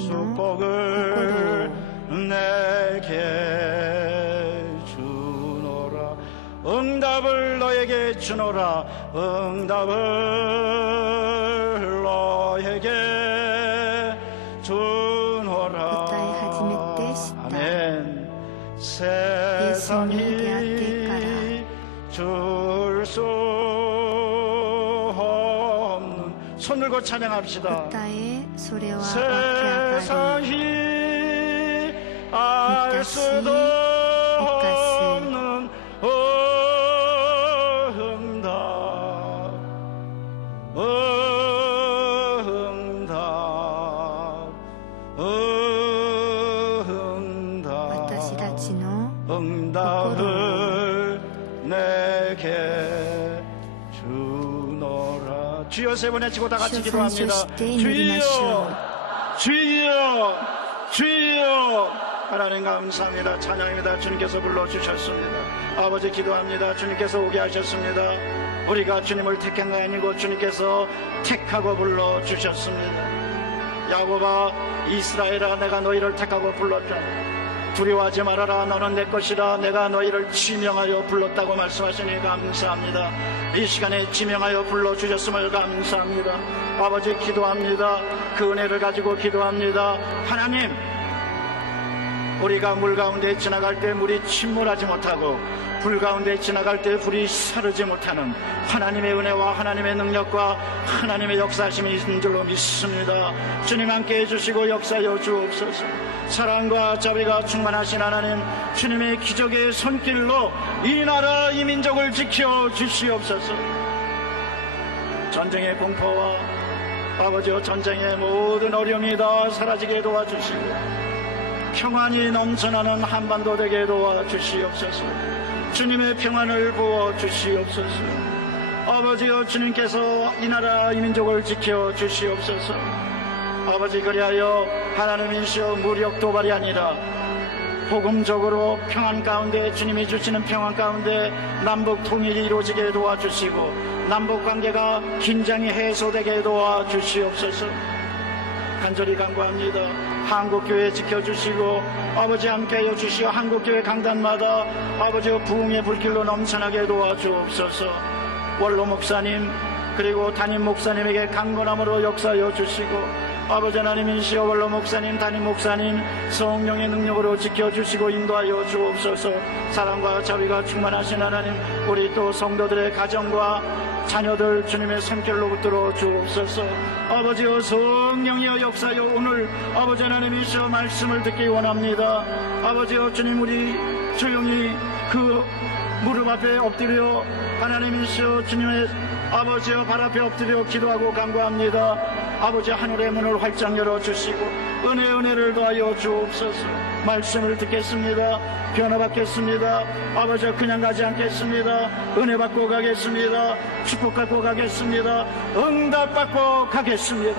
축복을 내게 주노라. 응답을 너에게 주노라. 응답을 너에게 주노라. 아멘. 세상이 줄 수 없는 손 들고 찬양합시다. 세상이 알 수도 없는 응답을 내게 주노라. 주여 세 번 외치고 다 같이 기도합니다. 주여, 주여, 주여. 하나님 감사합니다. 찬양입니다. 주님께서 불러주셨습니다. 아버지 기도합니다. 주님께서 오게 하셨습니다. 우리가 주님을 택한 거 아니고 주님께서 택하고 불러주셨습니다. 야곱아, 이스라엘아, 내가 너희를 택하고 불렀다. 두려워하지 말아라. 너는 내 것이라. 내가 너희를 지명하여 불렀다고 말씀하시니 감사합니다. 이 시간에 지명하여 불러주셨음을 감사합니다. 아버지 기도합니다. 그 은혜를 가지고 기도합니다. 하나님, 우리가 물 가운데 지나갈 때 물이 침몰하지 못하고 불 가운데 지나갈 때 불이 사르지 못하는 하나님의 은혜와 하나님의 능력과 하나님의 역사하심이 있는 줄로 믿습니다. 주님 함께 해주시고 역사하여 주옵소서. 사랑과 자비가 충만하신 하나님, 주님의 기적의 손길로 이 나라 이 민족을 지켜 주시옵소서. 전쟁의 공포와 아버지여 전쟁의 모든 어려움이 다 사라지게 도와주시고 평안이 넘쳐나는 한반도 되게 도와주시옵소서. 주님의 평안을 부어주시옵소서. 아버지여, 주님께서 이 나라 이 민족을 지켜주시옵소서. 아버지, 그리하여 하나님이시여 무력 도발이 아니라 복음적으로 평안 가운데, 주님이 주시는 평안 가운데 남북 통일이 이루어지게 도와주시고 남북 관계가 긴장이 해소되게 도와주시옵소서. 간절히 간구합니다. 한국교회 지켜주시고 아버지 함께하여 주시어 한국교회 강단마다 아버지 부흥의 불길로 넘쳐나게 도와주옵소서. 원로 목사님 그리고 담임 목사님에게 강건함으로 역사하여 주시고 아버지 하나님이시여 원로 목사님, 담임 목사님 성령의 능력으로 지켜주시고 인도하여 주옵소서. 사랑과 자비가 충만하신 하나님, 우리 또 성도들의 가정과 자녀들 주님의 손길로 붙들어 주옵소서. 아버지여, 성령이여 역사여 오늘 아버지 하나님이시여 말씀을 듣기 원합니다. 아버지여, 주님 우리 조용히 그 무릎 앞에 엎드려 하나님이시여 주님의 아버지여 발 앞에 엎드려 기도하고 간구합니다. 아버지, 하늘의 문을 활짝 열어주시고 은혜를 더하여 주옵소서. 말씀을 듣겠습니다. 변화받겠습니다. 아버지, 그냥 가지 않겠습니다. 은혜 받고 가겠습니다. 축복 갖고 가겠습니다. 응답 받고 가겠습니다.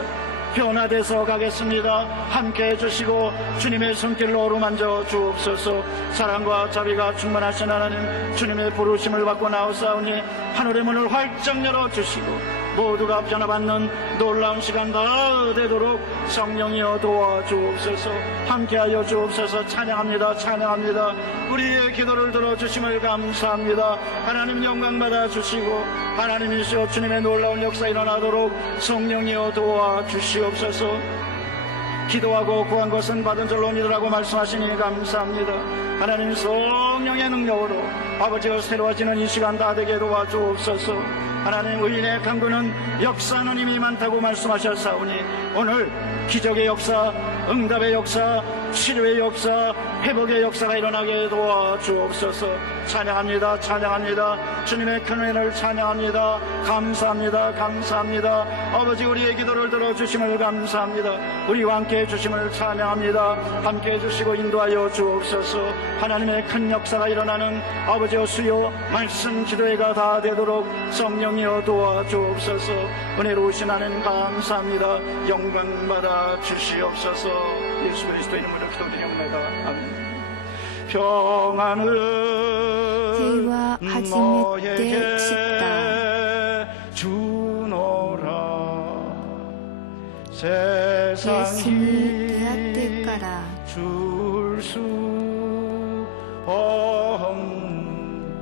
변화돼서 가겠습니다. 함께 해주시고 주님의 손길로 어루만져 주옵소서. 사랑과 자비가 충만하신 하나님, 주님의 부르심을 받고 나오사오니 하늘의 문을 활짝 열어주시고 모두가 변화받는 놀라운 시간 다 되도록 성령이여 도와주옵소서. 함께하여 주옵소서. 찬양합니다. 찬양합니다. 우리의 기도를 들어주심을 감사합니다. 하나님 영광 받아주시고 하나님이시여 주님의 놀라운 역사 일어나도록 성령이여 도와주시옵소서. 기도하고 구한 것은 받은 줄로 믿으라고 말씀하시니 감사합니다. 하나님 성령의 능력으로 아버지여 새로워지는 이 시간 다 되게 도와주옵소서. 하나님, 의인의 강구는 역사는 이미 많다고 말씀하셨사오니 오늘 기적의 역사, 응답의 역사, 치료의 역사, 회복의 역사가 일어나게 도와주옵소서. 찬양합니다. 찬양합니다. 주님의 큰 은혜를 찬양합니다. 감사합니다. 감사합니다. 아버지, 우리의 기도를 들어주심을 감사합니다. 우리와 함께 해주심을 찬양합니다. 함께 해주시고 인도하여 주옵소서. 하나님의 큰 역사가 일어나는 아버지여 수요 말씀 기도회가 다 되도록 성령이여 도와주옵소서. 은혜로우신 하나님 감사합니다. 영광 받아 주시옵소서. 예수 그리스도 이름으로 기도드립니다. 아멘. 평안을 平和初めて知った 너에게 주노라 イエスに出会って 세상이 から 줄 수 없는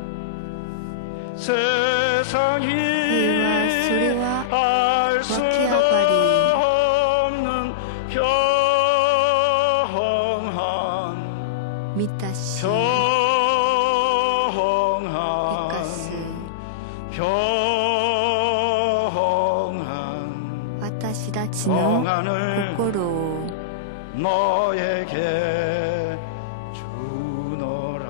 세상이 平和それは 알 수도 없는 평안 満たし 평안 生かす 평안 私たちの 평안을 心を 너에게 주노라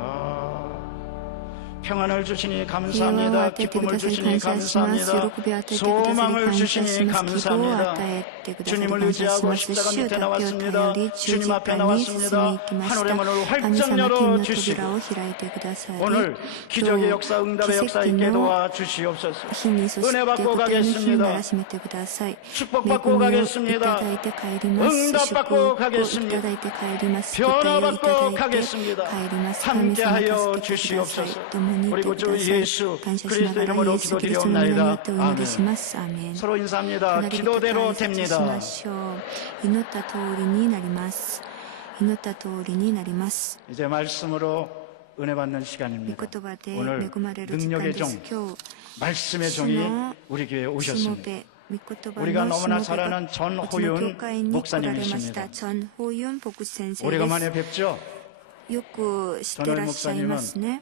평안을 주시니 平和を 감사합니다 与えてく 기쁨을 ださり 주시니 感謝します 감사합니다 喜びを与えてくださり 소망을 感謝 주시니 します希望を 감사합니다 与えてくださり 주님을 感謝し 의지하고 ます 십자가 主 밑에 だけを 나왔습니다 頼り十字 주님 앞에 架に進み 나왔습니다 行きまし 하늘의 た 문을 神 활짝 様天の 열어주시고 扉を開いてくださり 오늘 今 기적의 日 역사 응답의 奇 역사 跡 있게 の 도와주시옵소서 日にそし 은혜 て 받고 御殿の日にな 가겠습니다 らしめてください 축복받고 恵みをい 가겠습니다 ただいて帰ります 응답받고 祝福をい 가겠습니다 ただいて帰ります答えをいた 변화받고 だいて 가겠습니다 帰ります神様 함께하여 助けてください 주시옵소서 共にい 우리 てく 구주 ださい 예수 感謝しな 그리스도 がらイ 이름으로 エス・キリストの皆によ 기도드리옵나이다 ってお祈りし 아멘 ますアーメン 서로 인사합니다 隣人と 기도대로 挨拶し 됩니다 ましょう祈った通りになります祈った通りになります 이제 말씀으로 은혜 받는 御 시간입니다 言葉で 오늘 恵まれる時間 능력의 で 종 す今日 말씀의 종이 우리 교회에 しも 오셨습니다 べ御言葉 우리가 の 너무나 しもべ 잘 が 아는 うちの教 전호윤 会に来られまし 목사님이십니다 たチョン・ホユン牧師先生 우리가 で 많이 뵙죠 すよく知ってらっしゃいますね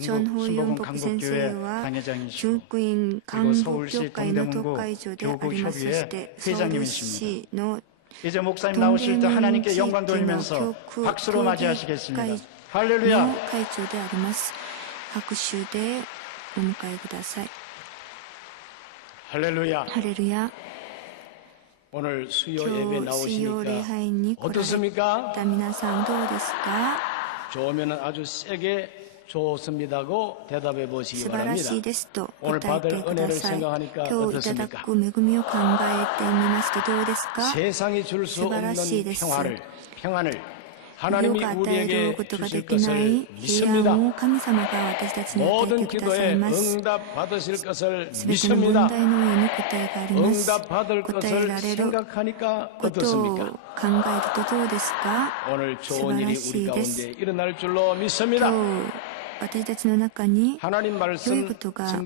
チョン・ 강북 ホユン 순복음 牧師先 강북교회 生は 당회장이시고 純福院 그리고 韓国 서울시 教会の 동대문구 特会長でありますそ 교구협의회 してソウル 회장님이십니다 市の 이제 목사님 東 나오실 때 名 하나님께 地 영광 域の 돌리면서 教区 박수로 協議 맞이하시겠습니다 会の 할렐루야 会長であります拍手でお迎えください 할렐루야 ハレルヤ 오늘 수요 今 예배 日水曜礼 나오시니까 拝に来られ 어떻습니까? た皆さんどうですか 좋으면 아주 세게 좋습니다고 대답해 보시기 素晴らしい 바랍니다. ですと 오늘 答え 받을 てくだ 은혜를 さい 생각하니까 今日いただ 어떻습니까? く恵みを考えてみますとどうですか 세상이 줄 수 없는 素晴らしいです 평안을 世 하나님이 が与える 우리에게 ことが 주실 できない 것을 平安 믿습니다. を神様が私たちに与え 모든 てください 기도에 ます 응답 받으실 것을 すべての問 믿습니다. 題の上に答えがあります 응답 받을 答え 것을 られる 생각하니까 ことを 어떻습니까? 考えるとどうですか 오늘 좋은 일이 우리 素晴らしいです 가운데 일어날 줄로 믿습니다. 今日私たちの中に 하나님 良い 말씀 ことが起こ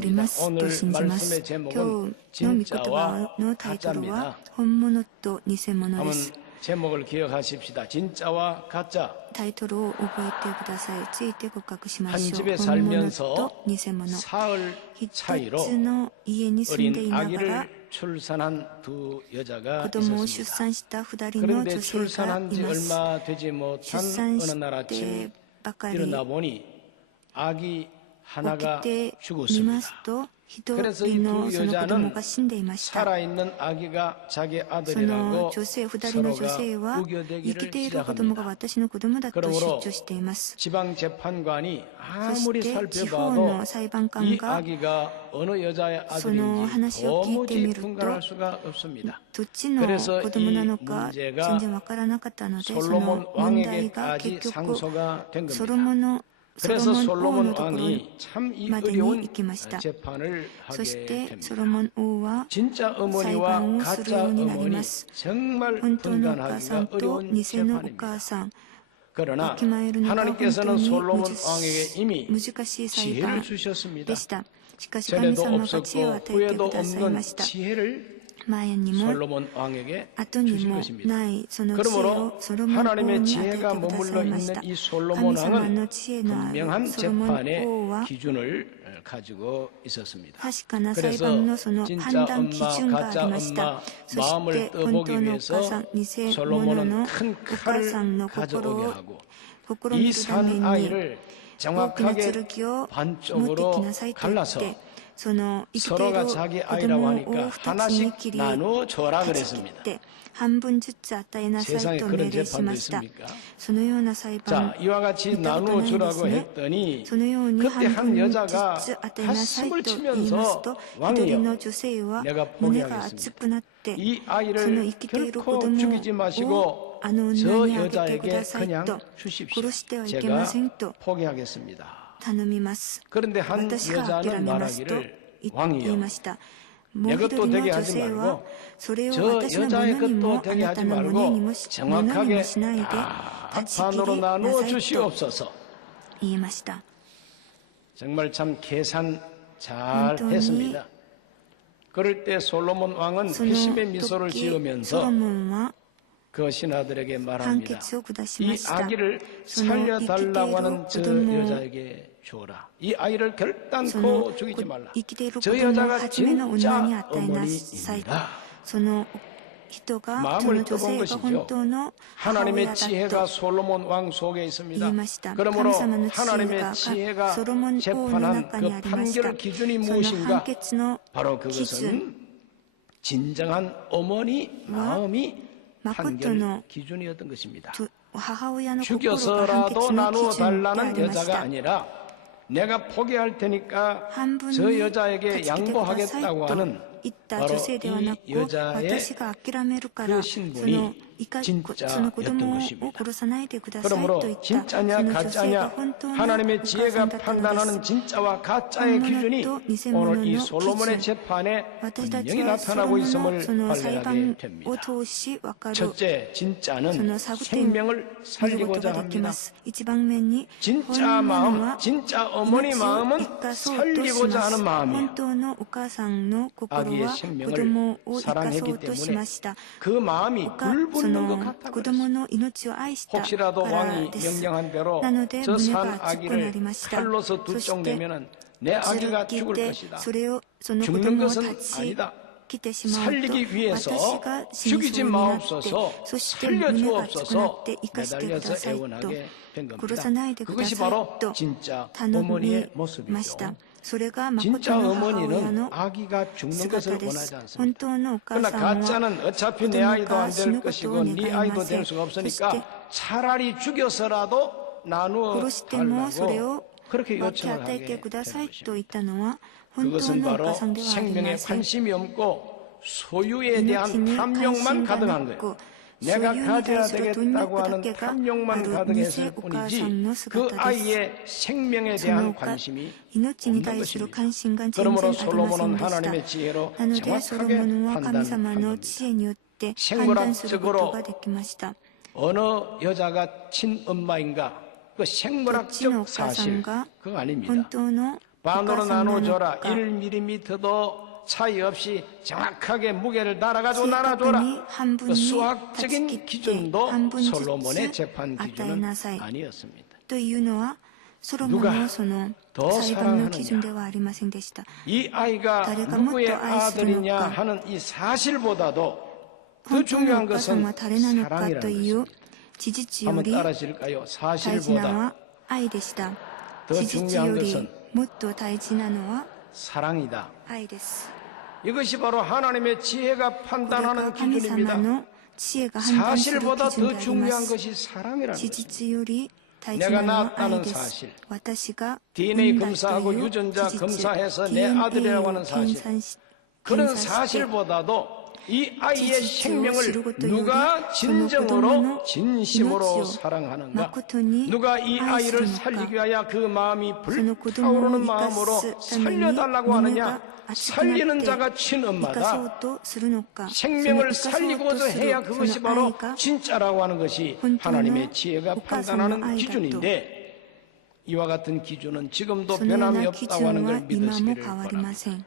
り 증거하겠습니다. ますと 오늘 信じます 말씀의 今日 제목은 の御言 진짜와 葉のタイトルは 가짜입니다. 本物と偽物で 한번 す 제목을 기억하십시다. 진짜와 가짜. タイトルを覚えてくださいついて告白しま 한 しょう 집에 本物 살면서 と偽物 사흘 一 차이로 つの家に住んでい 어린 ながら 아기를 출산한 두 子 여자가 供を出 있었습니다. 産した2人の 그런데 女性が 출산한 い 지 ます 얼마 되지 出 못한 産 어느 날 して 아침 ばかり 일어나 보니 아기 起 하나가 きてみま 죽었습니다. すと一 그래서 이 人の 두 その子供 여자는 が死んでいました 살아있는 아기가 자기 その 아들이라고 女性2人の女性は 서로가 生き 우겨대기를 ている子供が 시작합니다. 私の子供だと 그러므로 主張しています 지방 재판관이 そし 아무리 て地方 살펴봐도 の裁判官 이 が 아기가 어느 여자의 その 아들인지 話を聞いて 도무지 みると 분간할 수가 없습니다. どっちの 그래서 子供なの 이 か 문제가 全然わからなかったのでその 솔로몬 問題が 왕에게까지 結局 상소가 된 ソ 겁니다. ロ 그래서 モン王 솔로몬 のところ 왕이 참 이 までに 어려운 行きました 재판을 そし 하게 てソロ 됩니다. モン王は 진짜 裁 어머니와 判をするよ 가짜 うになり 어머니 ます 정말 本当のお母さ 분간하기가 んと 어려운 偽のお 재판입니다. 母さん 그러나 わきまえるのが本当 하나님께서는 に 솔로몬 왕에게 이미 難しい裁 지혜를 判 주셨습니다. でしたしかし神 전에도 様が知恵を 없었고 与えて 후에도 ください 없는 ました 지혜를 前にも 솔로몬 왕에게 後に 주신 も 것입니다. ないその知恵 그러므로 をソロモン王 하나님의 に与えて 지혜가 くだ 머물러 さいました 있는 이 솔로몬 神様の 왕은 知恵のあ 분명한 るソロモン王 재판의 は 기준을 가지고 있었습니다. 確かな裁 그래서 判のその 진짜 判断 엄마, 基準があ 가짜 りました 엄마 そし 마음을 て本当 떠보기 のお母さ 위해서 ん偽物 솔로몬은 の 큰 お母さん 칼을 の心 가져오게 を 하고 試み 이 るため 산 に 아이를 大きな 정확하게 剣を持って 반쪽으로 きなさいと言っ 갈라서 てその生きている 서로가 子 자기 供 아이라고 を 하니까 2つに切 하나씩 り 나누어 줘라 断ち切っ 그랬습니다. て半分ずつ与えなさい 세상에 と 그런 命令し 재판도 ました 있습니까? そのような裁判 자, 이와 같이 見たこと 나누어 ないで 주라고 すね 했더니 そのように 그때 半 한 分ず 여자가 つ与えなさい 가슴을 と言います 치면서 と一 왕이여 人の女性は 내가 胸が 포기하겠습니다. 熱くなって 이 その 아이를 生きている子 결코 供 죽이지 を 마시고 あの저 女にあげてく 여자에게 ださい 그냥 と 주십시오. 殺してはいけま 제가 せんと 포기하겠습니다. 頼みます。 그런데 한 私が諦 여자는 めますと 말하기를 言い 왕이여 ました。もう 내 一 것도 人の 되게 女 하지 性は 말고 それを 저 私のもの 여자의 にも 것도 あ 되게 なた 하지 のものに 말고 もものにもしないで 断ち切 반으로 りな 나누어 さいと 주시옵소서. 言いました。 정말 참 계산 잘 혼돈이 했습니다. 그럴 때 솔로몬 왕은 その 회심의 미소를 時ソロ 지으면서 モンは 그 신하들에게 判 말합니다. 決を下し 이 ました。 아기를 その生きている 살려달라고 子 하는 저 供を 여자에게 주어라. 이 아이를 その 결단코 죽이지 말라. 生きている子 저 供を 여자가 初めの女に 진짜 与えなさいと。 어머니입니다. その人が、 마음을 その女性 떠본 が本 것이죠. 当の母親 하나님의 だ 지혜가 と 솔로몬 왕 속에 있습니다. 言いました。 그러므로 神様の知恵 하나님의 が 지혜가 ソロモン王の 재판한 中にあ 그 りました。 판결 기준이 その判 무엇인가? 決の 바로 基準 그것은 진정한 어머니 마음이 판결 마코토노 기준이었던 것입니다. と母親の心が判 죽여서라도 決の 나누어 基準で 달라는 ありまし 여자가 た。 아니라 내가 포기할 테니까 半分 저 に断 여자에게 ち切ってください 양보하겠다고 と 하는 言った女性ではなく、 바로 이 여자의 私が諦めるから 그 その 신분이 その子供を 진짜였던 殺さないでください 그러므로 と言った 진짜냐 その女性が 가짜냐 本当のお 하나님의 母さ 지혜가 んだったのです。 판단하는 진짜와 가짜의 기준이 오늘 이 솔로몬의 재판에 私たち 분명히 はソロ 나타나고 モン 있음을 のその裁 발견하게 判 됩니다. を通し分かる 첫째, そ 진짜는 の探って 생명을 見ること 살리고자 ができま 합니다. す。一番目に 진짜 本物 마음, は 진짜 어머니 命を 마음은 生かそうとし 살리고자 ます。 하는 本 마음이에요. 当のお母さんの心 아기의 は子 생명을 供を生かそ 사랑했기 うとし 때문에 ました。 그 마음이 おか 불붙는 것 その 같다고 子 그랬어요. 供の命を愛したか 혹시라도 ら 왕이 です。 명령한 대로 なので 저 胸 산 が熱くな 아기를 りました。 칼로서 そ 두쪽 して 내면은 내 それを 아기가 聞 죽을 いて 것이다. それをその子 죽는 供を 것은 断ち 아니다. 切ってしまうと 살리기 위해서 私が真 죽이지 相になって 마옵소서 そして胸が熱くなっ 살려주옵소서 て生かしてく 매달려서 ださいと 애원하게 된 殺 겁니다. さないでくだ 그것이 さい 바로 と 진짜 頼み 어머니의 ま 모습이죠. した。それが 진짜 誠の母親 어머니는 の 아기가 죽는 姿 것을 で 원하지 す。 않습니다. 本当のお母 그러나 さんは 가짜는 어차피 내 子供 아이도 が 안 死 될 ぬこと 것이고 を 네 願いま 아이도 せ 될 ん。 수가 そして 없으니까 차라리 죽여서라도 나누어 殺してもそれ 달라고 を 그렇게 分け 요청을 与え 하게 て 된 ください 것입니다. と言ったのは本当 그것은 のお 바로 母さんではあり 생명에 ません。 관심이 없고 소유에 命 대한 に関 탐욕만 心が 가득한 な 거예요. く、所 내가 有に 가져야 対する貪 되겠다고 欲だ 하는 けがあ 탐욕만 る偽 가득했을 お母さ 뿐이지 んの 그 姿です。 아이의 생명에 その 대한 おか 관심이 命に 없는 対する 것입니다. 関心が全然 그러므로 ありません 솔로몬은 でした。 하나님의 지혜로 なのでソロ 정확하게 モンは神 판단한 様の 겁니다. 知恵によって判断することができました。 어느 여자가 친엄마인가 그 どっちのお 생물학적 母さん 사실 が 그거 本 아닙니다. 当のお 반으로 母さんなの 나눠줘라. か、 1mm도 차이 없이 정확하게 무게를 날아가지고 正確 나눠줘라. に半分 그 に断ち切 수학적인 って 기준도 半分ず 솔로몬의 つ 재판 与え 기준은 なさい 아니었습니다. というのはソロモン 누가 のその 더 裁判の 사랑하느냐. 基準ではありませんでした。 이 아이가誰が 누구의 もっと愛するのか。 아들이냐 하는 이 사실보다도 더 本当の 중요한 お母さん 것은 は誰なのか 사랑이라는 という 것입니다. 事実よ 한번 り 따라하실까요? 大事なの 사실보다 は愛でした。 더 事実 중요한 より 것은 もっと大事なのは 사랑이다. 愛です。 이것이 바로 하나님의 지혜가 これが 판단하는 神様 기준입니다. の知恵が判断する基 사실보다 準 더 でありま 중요한 す。 것이 사랑이라는 事 것입니다. 実より大事 내가 なのは愛 낳았다는 です。 사실. 私が DNA 産んだと 검사하고 いう 유전자 事実、 검사해서 내 DNA 아들이라고 を 하는 사실. 検査 그런 して 사실보다도 이 아이의 事実を知る 생명을 ことより 누가 その子供 진정으로 の 진심으로 命を 사랑하는가? 誠に 누가 이 愛する 아이를 のか。 살리기 위하여 그 마음이 その子供を 불타오르는 生か 마음으로 すために 살려달라고 胸 하느냐? が熱く 살리는 なっ 자가 て生かそう 친엄마다. とするのか。 생명을 その生かそうと 살리고자 す 해야 る 그것이 その 바로 愛が 진짜라고 하는 것이 혼돈의 하나님의 지혜가 오가상의 판단하는 아이다 기준인데 이와 같은 기준은 지금도 そのよう 변함이 な基 없다고 하는 準 걸 は今も 믿으시기를 変わり 바랍니다. ません。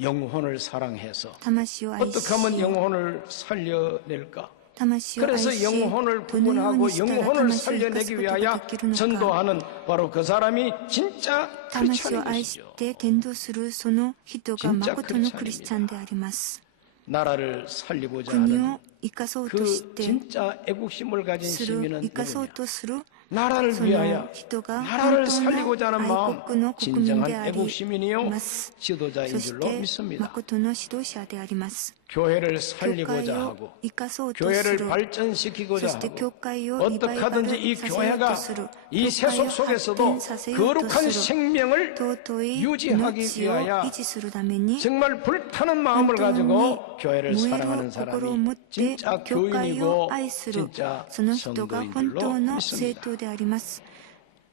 영혼을 사랑해서 魂を愛 어떻게 하면 し、 영혼을 살려낼까? 魂を愛 그래서 し、 영혼을 どのよう 구분하고 にしたら 영혼을 魂を生かす 살려내기 ことが 위하여 できるのか。 전도하는 바로 그 사람이 진짜 魂を 크리스찬인 愛し 것이죠. て伝道するその人が 진짜 誠のクリスチャンであります。 나라를 살리고자 国 하는 を生かそうと 그 して 진짜 애국심을 가진 する、 시민은 生かそう 누구냐? とする 나라를 そ 위하여 の人が 나라를 本当の 살리고자 하는 愛 마음 国の国民 진정한 であり 애국시민이요 ます。 지도자인 そし 줄로 て 믿습니다. 誠の指導者であります。 교회를 教 살리고자 会を 하고 生かそうとす 교회를 る 발전시키고자 そして 하고 教会をリ 어떻게 バイバル 하든지 이 させよう 교회가 とする 이 教会 세속 を発 속에서도 展させようと 거룩한 する 생명을 尊い 유지하기 命を 위하여 維持するために 정말 불타는 마음을 本当に 가지고 교회를 燃え 사랑하는 る心を 사람이 持って 진짜 教会を 교인이고 愛する 진짜 その人が本 성도인 当 줄로 の生 믿습니다. 徒であります。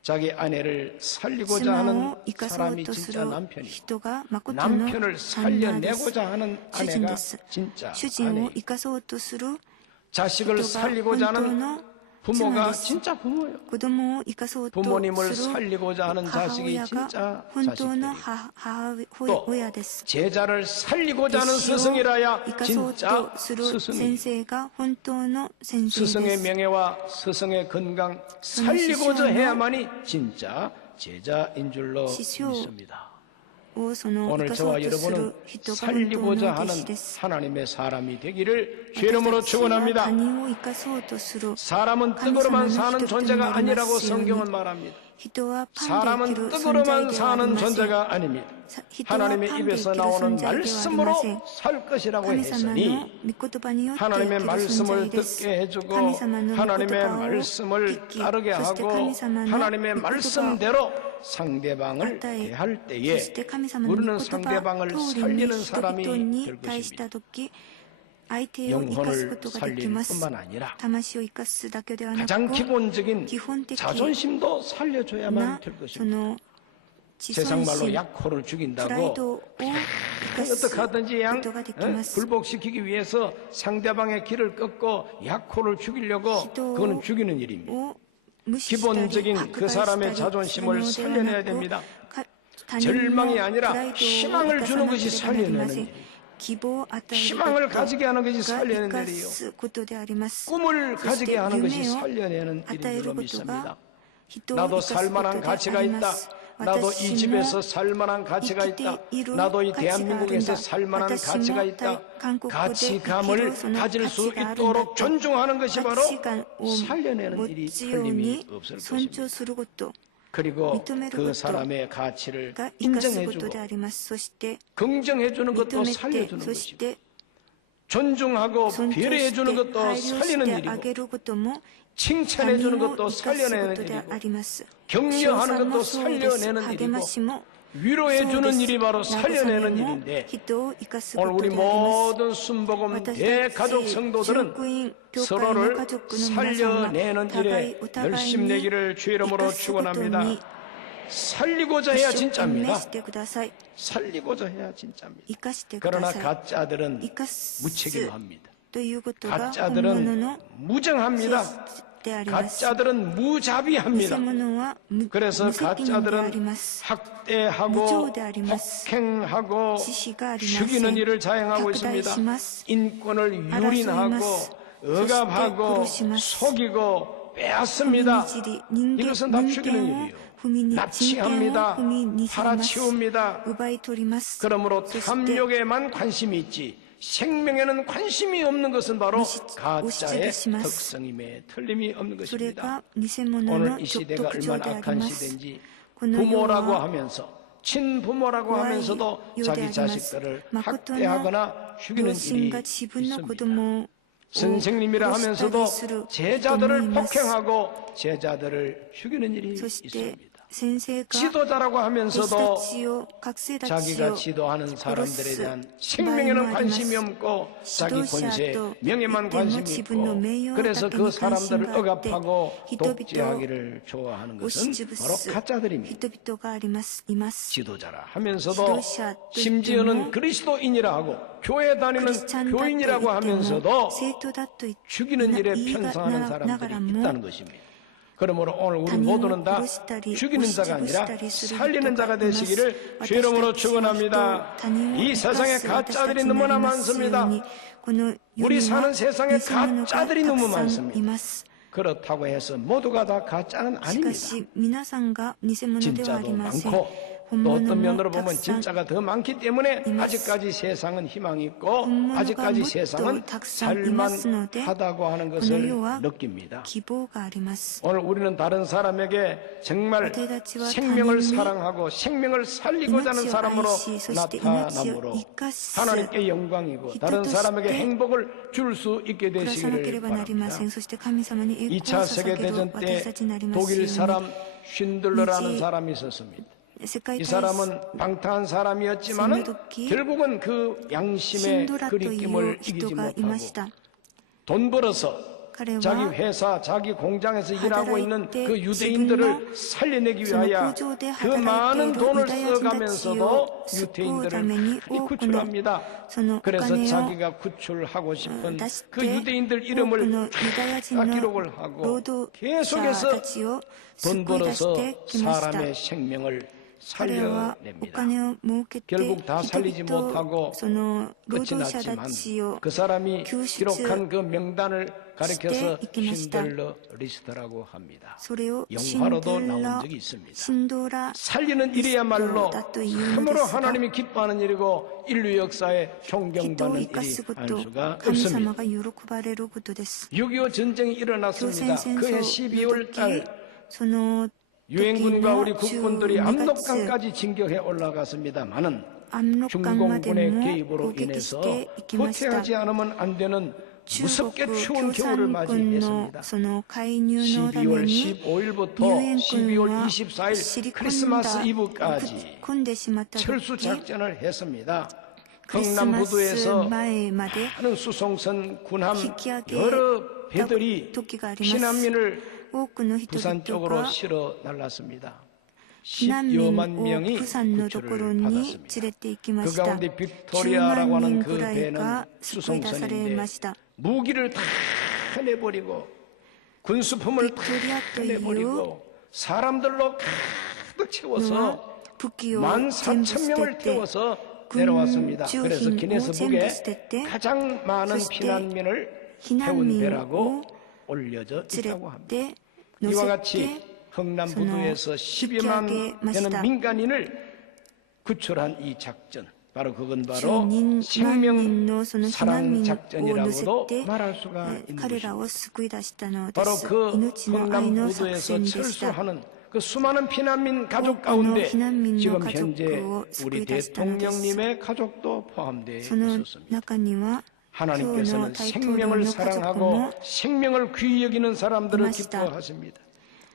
자기 아내를 살리고자 妻 하는 を生かそう 사람이 とす 진짜 る 남편이고 人が誠の 남편을 旦那です。 살려내고자 하는 主人で 아내가 す。 진짜 主人を 아내이고 生かそうとする 자식을 人が本 살리고자 当 하는 の 부모가 妻です 진짜 부모예요. 子供を生かそうと 부모님을 する 살리고자 하는 母 자식이 親が 진짜 本当の 자식들이고 母親です。 제자를 살리고자 하는 弟子を 스승이라야 生かそう 진짜 とする 스승이 先生が本当の先生で 스승의 す。 명예와 스승의 건강 살리고자 해야만이 진짜 제자인 줄로 시쇼. 믿습니다. をその生 오늘 かそう 저와 とする 여러분은 人が本当の 살리고자 弟 하는 子です。 하나님의 사람이 되기를 주 이름으로 私たちは 축원합니다. 他人を生かそうとする 사람은 神様 떡으로만 の 사는 人々に 존재가 なりま 아니라고 すように 성경은 말합니다. 人はパンで生き 사람은 る存在 떡으로만 ではあり 사는 ません。 존재가 아닙니다. 人はパンで 하나님의 生きる 입에서 存 나오는 在ではありま 말씀으로 せん。 살 것이라고 神様の 했으니 御言葉によって生 하나님의 きる存 말씀을 在です。 듣게 해주고 神様の御言 하나님의 葉を 말씀을 聞き、 따르게 そして 하고 神様の 하나님의 御言葉を 말씀대로 상대방을 与え、 대할 そ 때에 して神様の御 우리는 言葉 상대방을 通りに 살리는 人 사람이 々に 될 対し 것입니다. たとき、相手を生かす 영혼을 ことができ 살릴 ます。 뿐만 아니라 魂を生かすだけではな 가장 く、 기본적인 基本的 자존심도 な 살려줘야만 될 そ 것입니다. の自 세상 尊 말로 心、 약혼을 プライ 죽인다고 ドを生かす 어떻게 하든지 양 ことができます。 굴복시키기 위해서 상대방의 길을 끊고 약혼을 죽이려고 그거는 죽이는 일입니다. を無視したり 기본적인 迫 그 害した 사람의 り 자존심을 するのでは 살려내야 なく 됩니다. 他人の 절망이 プ 아니라 ライドを 희망을 生かさ 주는 なけ 것이 ればなりま 살려내는 せん。 일. 希望を与える 희망을 こと 가지게 하는 것이 が 살려내는 生か 일이요. すことであります。 꿈을 そして 가지게 하는 것이 夢を 살려내는 与 일인 え 줄로 ることが 믿습니다. 人を 나도 生かすこと 살만한 であ 가치가 りま 있다. す。 나도 이 私も 집에서 살만한 生 가치가 きて 있다. いる 나도 이 価値があるん 대한민국에서 だ。 살만한 私 가치가 も 있다. 韓国で生きる 가치감을 その価 가질 수 値があるんだ 있도록 と 존중하는 것이 価 바로 値観を 살려내는 持 일이 つよう 틀림이 に 없을 尊 것입니다. 重すること 그리고 믿음의 그 것도 사람의 가치를 が生かすこと 인정해주고 であります。そして 긍정해주는 것도 認めて、 살려주는 そし 것입니다. て 존중하고 尊重して 배려해주는 것도 配慮し 살리는 てあ 일이고 げることも他 칭찬해주는 人を 것도 生かすこ 살려내는 とで 일이고 あります。 격려하는 称賛 것도 もそうです。 살려내는 励 일이고 ましも 위로해주는 일이 바로 そうです。 살려내는 慰めも 일인데 人を生かすこ 오늘 と 우리 であります。 모든 순복음 私たち 대가족 성도들은 教員教会の 서로를 家族の皆様 살려내는 互い 일에 お互い 열심 に 내기를 주 生 이름으로 かすことに 축원합니다. 살리고자 해야 一生懸命 진짜입니다. してください。 살리고자 해야 진짜입니다. 生かしてくだ 그러나 さい。 가짜들은 生かす 무책임합니다. ということが本物 가짜들은 の 무정합니다. であります。 가짜들은 偽 무자비합니다. 物は無 그래서 責任であり 가짜들은 ます。 학대하고 무조건であります 폭행하고 知識がありません。 죽이는 일을 자행하고 拡大 있습니다. します。 인권을 争います。 유린하고 억압하고 そして殺します。 속이고 빼앗습니다. 踏みにじり人間 이것은 다 人 죽이는 権を 일이에요. 踏みに人権を 납치합니다. 踏みにされます。 팔아치웁니다. 奪い取ります。 그러므로 そして 탐욕에만 관심이 있지 생명에는 관심이 없는 것은 바로 가짜의 오시지시마스. 특성임에 틀림이 없는 それ 것입니다. が偽物 오늘 の 이 特 시대가 徴 얼마나 であり 악한 ます。 시대인지 この世 부모라고 は 하면서 친부모라고 하면서도 자기 자식들을 학대하거나 죽이는 両親 일이 が自分の子 있습니다. 供を 선생님이라 殺したり 하면서도 する人もい 제자들을 ます。 폭행하고 제자들을 죽이는 일이 そして 있습니다. 先生が 지도자라고 弟子 하면서도 たちを学生たち 자기가 を 지도하는 殺 사람들에 す 대한 場合も 생명에는 ありま 관심이 す。 없고 자기 指導者 권세, と 명예만 言っても 관심이 自分の 있고 名誉 그래서 だけ 그 に関心 사람들을 があって 억압하고 人々を 독재하기를 좋아하는 押し 것은 つぶ 바로 す 가짜들입니다. 人々がありますいます。 지도자라 하면서도 지도자 또 심지어는 있고 그리스도인이라 하고 교회 クリ 다니는 スチャンだと言 교인이라고 っても 하면서도 生徒だと言って 죽이는 일에 言い 편성하는 なが 사람들이 らも 있다는 것입니다. 그러므로 오늘 우리 他人を 모두는 다 殺したり 죽이는 押し 자가 つぶし 아니라 たりする人 살리는 が 자가 います。 되시기를 주 私 이름으로 たちは人 축원합니다. 他人を 이 生か 세상에 す私たち 가짜들이 になり 너무나 ますよう 많습니다. にこの世 우리 に 사는 は 세상에 偽物がた 가짜들이 く 너무 さんい 많습니다. ます。 그렇다고 해서 모두가 다 가짜는 しか 아닙니다. し皆さんが偽物ではあり 진짜도 ません。 많고 또 어떤 면으로 보면 탁상 진짜가 더 많기 때문에 이마스. 아직까지 세상은 희망이 있고 本物が 아직까지 もっと 세상은 たくさんいますので、 살만하다고 하는 この 것을 世は 느낍니다. 希望があります。 오늘 우리는 다른 사람에게 정말 私たちは 생명을 他人に 사랑하고 생명을 살리고자 하는 命を 사람으로 愛し、そして命を 나타남으로 生かす 하나님께 영광이고 人 다른 として 사람에게 행복을 줄 수 있게 暮らさなけれ 되시기를 ばなりませ 바랍니다. ん。そして神様に栄光を 2차 捧げる 세계대전 私たちになり 때 ますよう 독일 に。 사람 쉰들러라는 이제 사람이 있었습니다. 世界 이 大 사람은 방탕한 사람이었지만 생명도끼 결국은 그 シン 양심의 ドラとい 그리낌을 う人 이기지 がいまし 못하고 た。 돈 벌어서 彼 자기 は 회사, 자기 공장에서 일하고 있는 하다라이때 그 유대인들을 살려내기 위하여 그 그 많은 돈을 써가면서도 유다야인들을 유대인들을 많이 구출합니다. 그래서 오코노 자기가 구출하고 싶은 그 出して 유대인들 多く 이름을 のユダヤ人 다 の 기록을 労 하고 働者 계속해서 たちを 돈 救い出し 벌어서 てきました。 사람의 생명을 彼はお 살려냅니다. 金を儲けて 결국 다 人 살리지 々 못하고 その労 끝이 働者た 났지만 ちを 그 사람이救出 기록한 그 명단을 가리켜서 시대 이기마시다. 신들러 리스트라고 합니다. それをシン 영화로도 ド 나온 ラ 적이 있습니다. シンドラ 살리는 일이야말로 참으로 데스가 하나님이 기뻐하는 일이고 인류 역사에 人を 존경받는 生か 일이 すこ 할 と 수가 神 없습니다. 様が喜ばれることです。 6.25 전쟁이 일어났습니다. 朝鮮戦 그해 争 12월 の 달 時、その 유엔군과 우리 時の 국군들이 12月 압록강까지 진격해 올라갔습니다만은 압록강まで 중공군의 も 개입으로 攻撃 인해서 していきました。 후퇴하지 않으면 안 되는 中 무섭게 国 추운 共 겨울을 産軍の 맞이했습니다. その介入のため 12월 に 15일부터 入園 12월 軍は 24일 知り込ん 크리스마스 だ 이브까지 込んでしまった 철수 時 작전을 했습니다. クリスマス 경남부두에서 前まで 많은 수송선, 군함, 引き上げ 여러 た 배들이 時があります。 피난민을 多くの人 부산 々 쪽으로 が 실어 날랐습니다. 避難民 10여만 を 명이 釜山のところ 구출을 に 받았습니다. 連れて行きま 그 した。 가운데 10 빅토리아라고 万 하는 人 그 ぐらい 배는 が救い出されま 수송선인데 した。 무기를 다 내버리고 군수품을 다 빅토리아 또 내버리고 사람들로 가득 채워서 武器を 14,000 全部捨て 명을 て 태워서 내려왔습니다. 군주品그래서 を 기네스북에 全部捨てて 가장 많은 そして 피난민을 避難 태운 民 배라고 を 올려져 連れ 있다고 합니다. て乗 이와 せ 같이 て 흥남부두에서 10여만 되는 引き上げました。 민간인을 구출한 이 작전, 바로 그건 10 바로 万人 생명 のその避難 사랑 民を乗せ 작전이라고도 て 말할 수가 있는 彼ら 것입니다. を救い出したので 바로 す。 그 命の愛の作 흥남부두에서 戦でした。 철수하는 그 수많은 피난민 가족 多くの 가운데 避難民の 지금 家 현재 族を救 우리 い出したのです。 대통령님의 가족도 포함되어 その 있었습니다. 中には今日の 하나님께서는 大統領 생명을 の家族 사랑하고 も 생명을 귀히 여기는 사람들을 이마시다. 기뻐하십니다.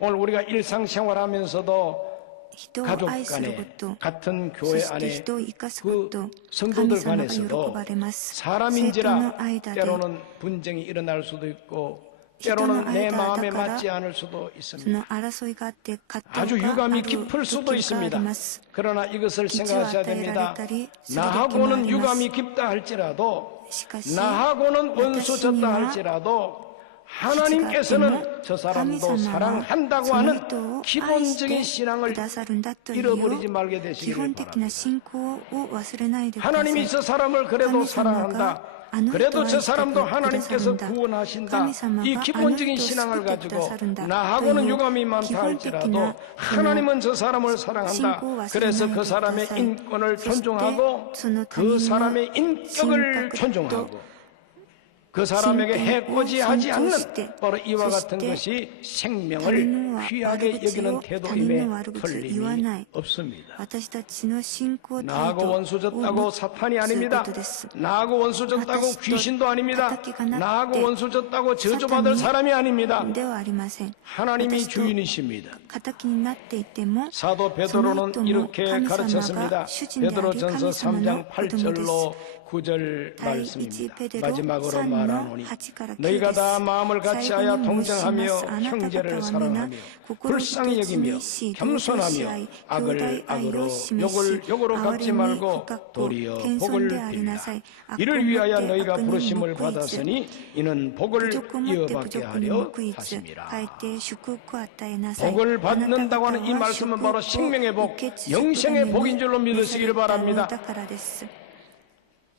오늘 우리가 일상생활하면서도 人を 가족 愛する 간에 こと、 같은 そ 교회 して 안에 人を生かすこ 그 と、神 성도들 様が喜 간에서도 ばれます。生徒の 사람인지라 間で、 때로는 분쟁이 일어날 수도 있고 人の 때로는 내 間 마음에 だから 맞지 않을 수도 そ 있습니다. の争いがあって葛 아주 藤があ 유감이 る 깊을 時 수도 があり 있습니다. ます。 그러나 이것을 道を 생각하셔야 与えられ 됩니다. たりする時もあ 나하고는 りま 유감이 す。 깊다 할지라도 しかし、 나하고는 원수졌다 私には 할지라도 하나님께서는 저 神 사람도 様は 사랑한다고 その 하는 人を愛 기본적인 して 신앙을 くださるんだという 잃어버리지 말게 基 되시기를 本的 바랍니다. な信仰を忘れないでください。 하나님이 저 사람을 그래도 神様 사랑한다. があの人を 그래도 愛 저 して 사람도 くださる 하나님께서 んだ。 구원하신다. 神様 이 があの 기본적인 人を 신앙을 救ってくだ 가지고 さるんだ。 나하고는 という 유감이 基 많다 本的 할지라도 な 하나님은 저 사람을 사랑한다. 신고忘れ 그래서 ない 그 でくだ 사람의 さい。 인권을 そして 존중하고 その他 그 人の 사람의 인격을 人格と 존중하고 그 사람에게 해코지하지 않는 바로 이와 같은 そして 것이 他 생명을 人の 귀하게 悪口 여기는 を他人 태도임에 の悪口を言わな 틀림이 い。 없습니다. 私たちの信仰態 나하고 度を 원수졌다고 持つ 사탄이 という 아닙니다. ことです。 나하고 원수졌다고私と 귀신도 아닙니다. 仇がなくて 나하고 원수졌다고 저주받을 サタン 사람이 아닙니다. ではありません。 하나님이 私と 주인이십니다. 仇になっていても 사도 その 베드로는 人も 이렇게 神様 가르쳤습니다. が主人である 베드로전서 神様の 3장 子供です。 8절로 9절 第一 말씀입니다. ペテロ 마지막으로 3の 말하노니 8から9 너희가 です 다 마음을 最 같이하여 後に申します 동정하며 あなた方 형제를 は皆 사랑하며 心 불쌍히 一つ 여기며 にし同情し合 겸손하며 い兄 악을 弟愛 악으로 を示し 욕을 욕으로 憐 갚지 れみ 말고 深く 도리어 謙 복을 遜であり 빌라 なさい。悪を 이를 もって 위하여 너희가 悪に 부르심을 報いず 받았으니 이는 복을 侮辱をもって侮 이어받게 辱に 하려 報いず 하심이라. かえって祝福を与えなさい。 복을 あなた 받는다고 方 하는 이 は 말씀은 祝 바로 福を 생명의 복, 受け継ぐ 영생의 ために 복인 줄로 믿으시기를 召されたの 바랍니다. だからです。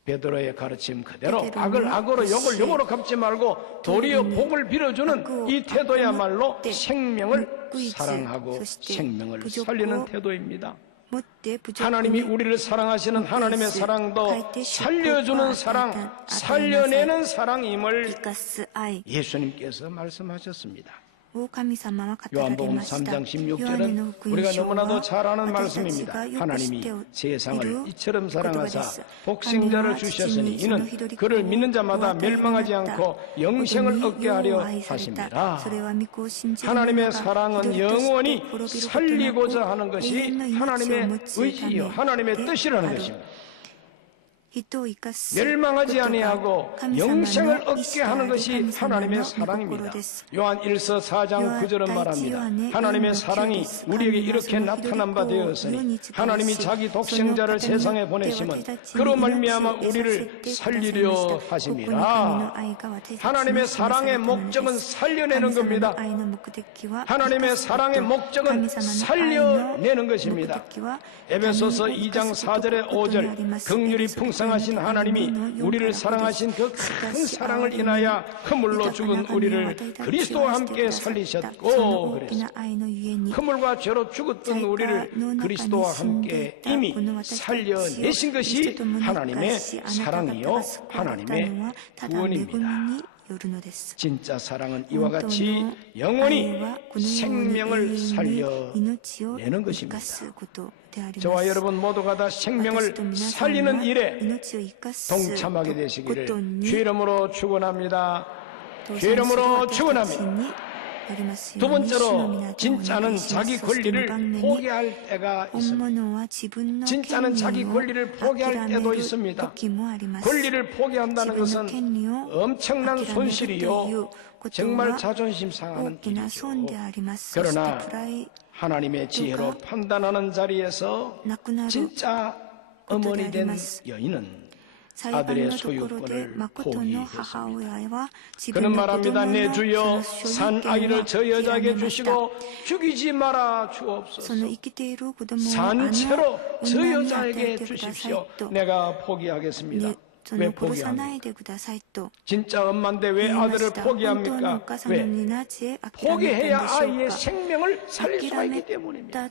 베드로의 가르침 그대로 베드로는 악을 악으로 욕을 역시 욕으로 갚지 말고 도리어 복을 빌어주는 이 태도야말로 생명을 報いず 사랑하고 そして 생명을 侮辱を 살리는 태도입니다. 持って侮辱 하나님이 に 우리를 사랑하시는 하나님의 사랑도 살려주는 사랑, 살려내는 사랑임을 生かす愛 예수님께서 말씀하셨습니다. を神様は語られ 요한복음 ました。 3장 ヨハネの 16절은 福音 우리가 書 너무나도 は 잘 아는 私たち 말씀입니다. がよく知って 하나님이 いる 세상을 이처럼 言葉で 사랑하사 す。 복생자를 神は地 주셨으니 にその 이는 一人子を 그를 믿는 자마다 お与えになった 멸망하지 않고 영생을 こと 얻게 に世 하려 を愛された。 하십니다. それは御子を信じる 하나님의 者が 사랑은 一人として 영원히 滅びることなく 살리고자 하는 永 것이 遠の命を 하나님의 持つため 의지요, 하나님의 で 뜻이라는 ある。 것입니다. 人を生かす 멸망하지 ことが 아니하고 神様の 영생을 意 얻게 志であ 하는 り 것이 神様 하나님의 の御心 사랑입니다. です。 요한 1서 4장 9절은 말합니다. 하나님의 사랑이 우리에게 이렇게 나타난 바 되었으니 하나님이 자기 독생자를 세상에 보내심은 그로 말미암아 우리를 살리려 하심이라. 하나님의 사랑의 목적은 살려내는 겁니다. 하나님의 사랑의 목적은 살려내는 것입니다. 에베소서 2장 4절에 5절 긍휼이 풍성하신 하나님이 우리를 사랑하신 그 큰 사랑을 인하여 허물로 죽은 우리를 그리스도와 함께 살리셨고 그랬습니다. 허물과 죄로 죽었던 우리를 그리스도와 함께 이미 살려내신 것이 하나님의 사랑이요 하나님의 구원입니다. 진짜 사랑은 이와 같이 영원히 생명을 살려내는 것입니다. 저와 여러분 모두가 다 생명을 살리는 일에 동참하게 되시기를 주의 이름으로 축원합니다. 주의 이름으로 축원합니다. 두 번째로 진짜는 자기 권리를 포기할 때가 있습니다. 진짜는 자기 권리를 포기할 때도 있습니다. 권리를 포기한다는 것은 엄청난 손실이요 정말 자존심 상하는 일이죠. 그러나 하나님의 지혜로 판단하는 자리에서 진짜 어머니 된 여인은 아들의 소유권을 포기했습니다. 그는 말합니다. 내 주여 산 아이를 저 여자에게 주시고 죽이지 말아 주옵소서. 산채로 저 여자에게 주십시오. 내가 포기하겠습니다. 왜 포기합니까? 진짜 엄마인데 왜 아들을 포기합니까? 왜? 포기해야 아이의 생명을 살릴 수가 있기 때문입니다.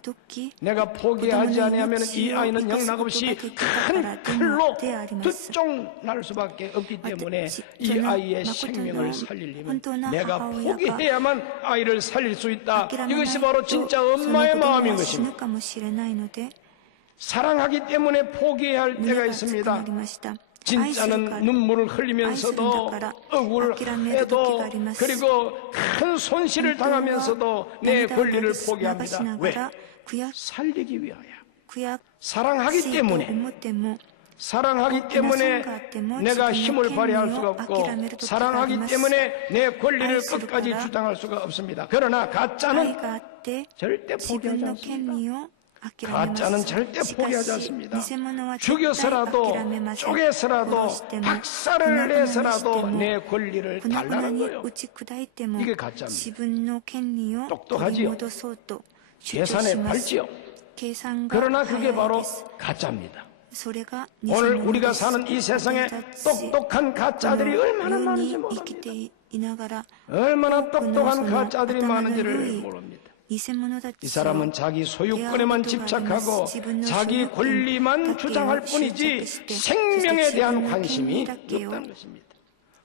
내가 포기하지 아니하면 이 아이는 영락없이 큰 칼로 두쪽 날 수밖에 없기 때문에 이 아이의 생명을 살리려면 내가 포기해야만 아이를 살릴 수 있다. 이것이 바로 진짜 엄마의 마음인 것입니다. 사랑하기 때문에 포기해야 할 때가 있습니다. 진짜는 눈물을 흘리면서도 억울해도 그리고 큰 손실을 당하면서도 내 권리를 포기합니다. 왜? 살리기 위하여. 사랑하기 때문에 내가 힘을 발휘할 수가 없고 사랑하기 때문에 내 권리를 끝까지 주장할 수가 없습니다. 그러나 가짜는 절대 포기하지 않습니다. 가짜는 절대 포기하지 않습니다. 죽여서라도 쪼개서라도 박살을 내서라도 내 권리를 달라는 거예요. 이게 가짜입니다. 똑똑하지요. 계산에 밝지요. 그러나 그게 바로 가짜입니다. 오늘 우리가 사는 이 세상에 똑똑한 가짜들이 얼마나 많은지 모릅니다. 얼마나 똑똑한 가짜들이 많은지를 모릅니다. 이 사람은 자기 소유권에만 집착하고 자기 권리만 주장할 뿐이지 생명에 대한 관심이 없다는 것입니다.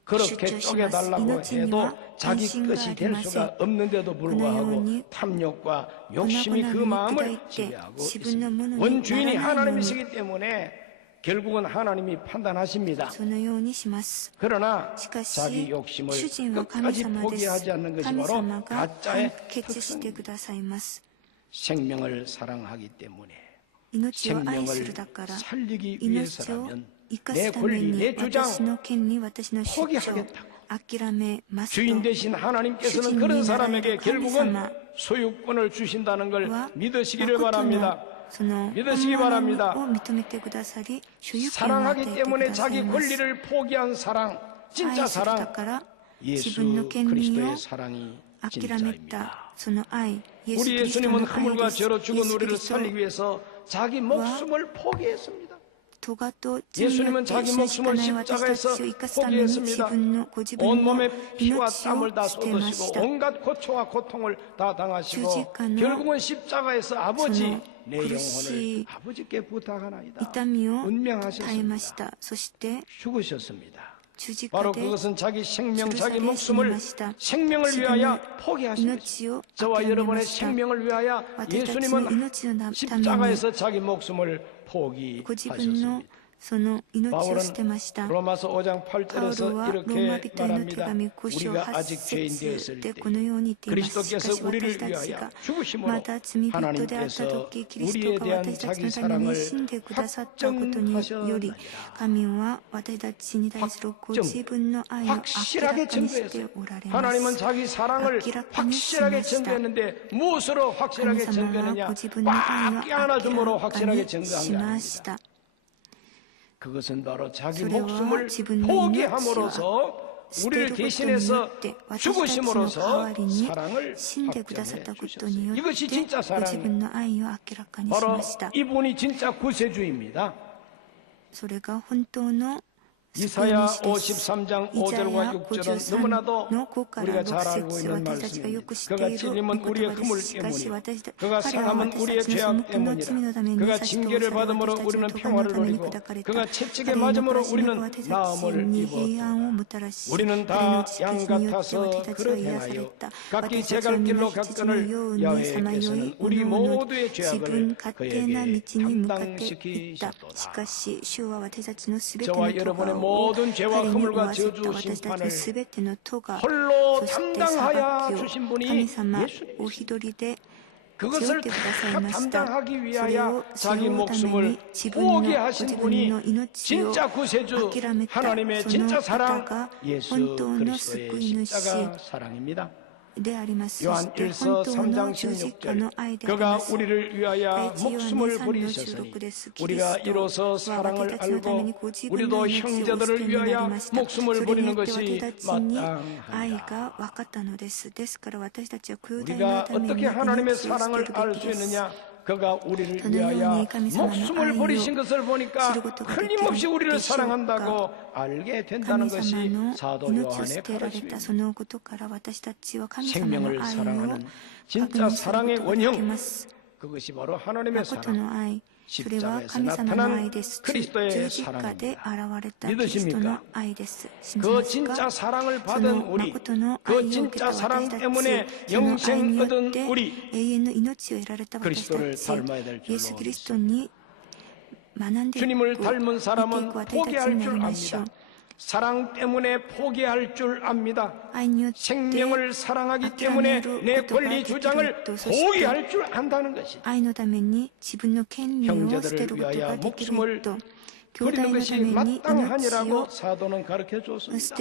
그렇게 쪼개달라고 해도 자기 것이 될 수가 없는데도 불구하고 탐욕과 욕심이 그 마음을 지배하고 있습니다. 원주인이 하나님이시기 때문에 결국은 하나님이 판단하십니다. 그러나 자기 욕심을 끝까지 포기하지 않는 것이 바로 가짜의 특성입니다. 생명을 사랑하기 때문에 생명을 살리기 위해서라면 내 권리, 내 주장 포기하겠다고 주인 되신 하나님께서는 그런 사람에게 결국은 소유권을 주신다는 걸 믿으시기를 바랍니다. 믿으시기 바랍니다. 사랑하기 때문에 자기 권리를 포기한 사랑, 진짜 사랑, 예수 그리스도의 사랑이 진짜입니다. 우리 예수님은 허물과 죄로 죽은 우리를 살리기 위해서 자기 목숨을 포기했습니다. 예수님은 자기 목숨을 십자가에서 포기했습니다. 온몸에 피와 땀을 다 쏟으시고 온갖 고초와 고통을 다 당하시고 결국은 십자가에서 아버지 내 영혼을 아버지께 부탁하나이다 운명하셨습니다. 죽으셨습니다. 바로 그것은 자기 생명, 자기 목숨을 생명을 위하여 포기하신 것입니다. 저와 여러분의 생명을 위하여 예수님은 십자가에서 자기 목숨을 포기하셨습니다. 바울은 로마서 5장 8절에서 이렇게 말합니다. 우리가 아직 죄인 되었을 때 그리스도께서 우리를 위하여 죽으심으로 하나님께서 우리에 대한 자기 사랑을 확정하셨나이다. 확실하게 증거했어요. 하나님은 자기 사랑을 확실하게 증거했는데 무엇으로 확실하게 증거했느냐? 꽉 안아줌으로 확실하게 증거한 게 아닙니다. 그것은 바로 자기 목숨을 포기함으로써 우리를 대신해서 죽으심으로써 사랑을 확정해 주셨어요. 이것이 진짜 사랑입니다. 바로 이분이 진짜 구세주입니다. 이사야 53장 5절과 6절은 너무나도 우리가 잘 알고 있는 말씀입니다. 그가 찔림은 우리의 허물 때문이요 그가 상함은 우리의 죄악 때문이라. 그가 징계를 받음으로 우리는 평화를 누리고 그가 채찍에 맞음으로 우리는 나음을 입었다. 우리는 다 양 같아서 그릇행하여 각기 제 갈 길로 갔거늘 야훼께서는 우리 모두의 죄악을 그에게 담당시키셨도다. 저와 여러분의 모든 죄와 허물과 저주 심판을 홀로 담당하여 주신 분이 예수님이십니다. 그것을 다 담당하기 위하여 자기 목숨을 포기하신 분이 진짜 구세주 하나님의 진짜 사랑 예수 그리스도의 십자가 사랑입니다. 요한 1서 3장 16절 그가 우리를 위하여 목숨을 버리셨으니 우리가 이로써 사랑을 알고 우리도 형제들을 위하여 목숨을 버리는 것이 마땅하다. 우리가 어떻게 하나님의 사랑을 알 수 있느냐? 그가 우리를 위하여 목숨을 버리신 것을 보니까 끊임없이 우리를 사랑한다고 알게 된다는 것이 사도 요한의 가르침입니다. 생명을 사랑하는 진짜 사랑의 원형, 그것이 바로 하나님의 사랑, 십자가에서 나타난 그리스도의 사랑입니다. 믿으십니까? 그 진짜 사랑을 받은 우리, 그 진짜 사랑 때문에 영생 얻은 우리, 그리스도를 닮아야 될 줄로 믿습니다. 주님을 닮은 사람은 포기할 줄 압니다. 사랑 때문에 포기할 줄 압니다. 생명을 사랑하기 때문에 내 권리 주장을 포기할 줄 안다는 것이 형제들을 위하여 목숨을 버리는 것이 마땅하니라고 사도는 가르쳐 주었습니다.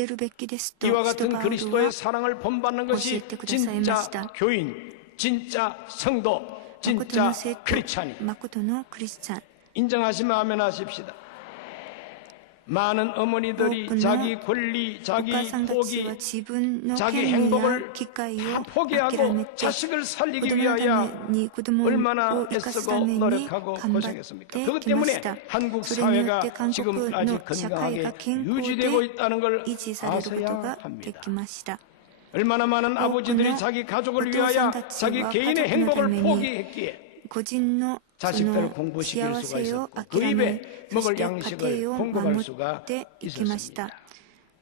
이와 같은 그리스도의 사랑을 본받는 것이 진짜 교인, 진짜 성도, 진짜 크리스찬이 인정하시면 아멘 하십시다. 많은 어머니들이 자기 권리, 자기 포기, 자기 행복을 다 포기하고 자식을 살리기 위하여 얼마나 애쓰고 노력하고 고생했습니까? 그것 때문에 한국 사회가 지금 아직 건강하게 유지되고 있다는 걸 아셔야 합니다. 얼마나 많은 아버지들이 자기 가족을 위하여 자기 개인의 행복을 포기했기에 자식들을 공부시킬 수가 있었고 그 입에 먹을 양식을 공급할 수가 있었습니다.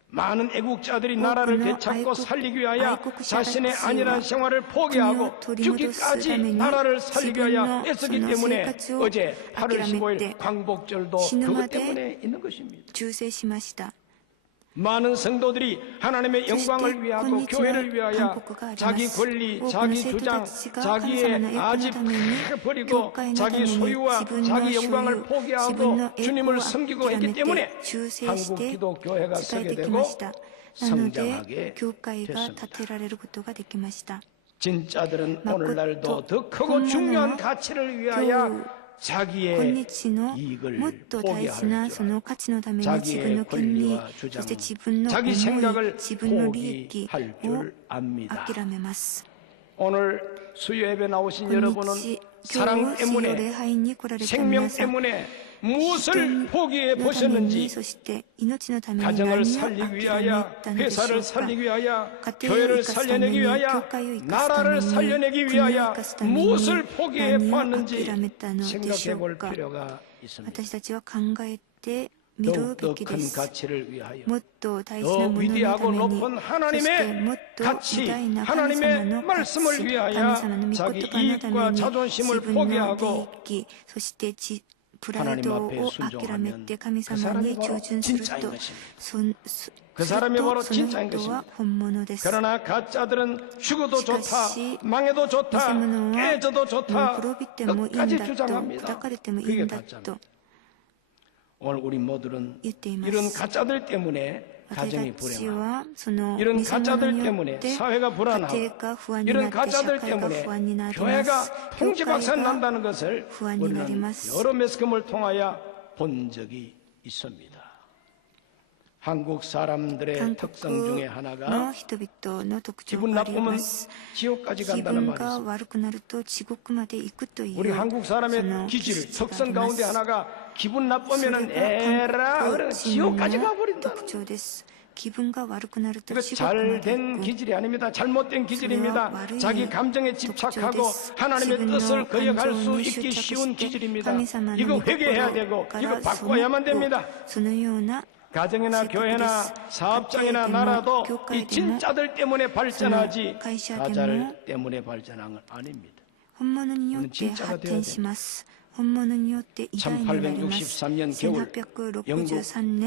많은 애국자들이 나라를 되찾고 살리기 위하여 자신의 안일한 생활을 포기하고 죽기까지 나라를 살리기 위하여 애쓰기 때문에 어제 8월 15일 광복절도 그것 때문에 있는 것입니다. 많은 성도들이 하나님의 영광을 위하고 교회를 위하여 자기 권리, 자기 주장, 자기의 아집을 버리고 자기 소유와 자기 영광을 포기하고 주님을 섬기고 했기 때문에 한국 기독교회가 서게 되고 성장하게 됐습니다. 진짜들은 오늘날도 더 크고 중요한 가치를 위하여 자기의 이익을 포기할 줄, 자기의 권리와 주장, 자기 생각을 포기할 줄 압니다. 오늘 수요 예배 나오신 여러분은 사랑 때문에, 생명 때문에 무엇을 포기해 보셨는지, 가정을 살리기 위하여, 회사를 살리기 위하여, 교회를 살려내기 위하여, 나라를 살려내기 위하여 무엇을 포기해 보았는지 생각해 볼 필요가 있습니다. 더욱더 큰 가치를 위하여, 더 위대하고 높은 하나님의 가치, 하나님의 말씀을 위하여 자기 이익과 자존심을 포기하고 하나님 앞에 순종하면 그 사람이 바로 진짜인 것입니다. 그 사람이 바로 진짜인 것입니다. 그러나 가짜들은 죽어도 좋다, 망해도 좋다, 깨져도 좋다, 끝까지 주장합니다. 그게 가짜입니다. 오늘 우리 모두는 이런 가짜들 때문에 가정이 불행하고, 이런 가짜들 때문에 사회가 불안하고, 이런 가짜들 때문에 교회가 풍지박산 난다는 것을 우리는 여러 매스컴을 통하여 본 적이 있습니다. 한국 사람들의 특성 중에 하나가 기분 나쁘면 지옥까지 간다는 말이 있습니다. 우리 한국 사람의 기질, 특성 가운데 하나가 기분 나쁘면 에라 그래 지옥까지 가버린다. 이거 잘된 기질이 아닙니다. 잘못된 기질입니다. 자기 감정에 집착하고 하나님의 뜻을 거역할 수 있기 쉬운 기질입니다. 이거 회개해야 되고 이거 바꿔야만 됩니다. 가정이나 교회나 사업장이나 나라도 이 진짜들 때문에 발전하지 가짜들 때문에 발전한 건 아닙니다. 이는 진짜가 되어야 됩니다. 1863년 겨울 영국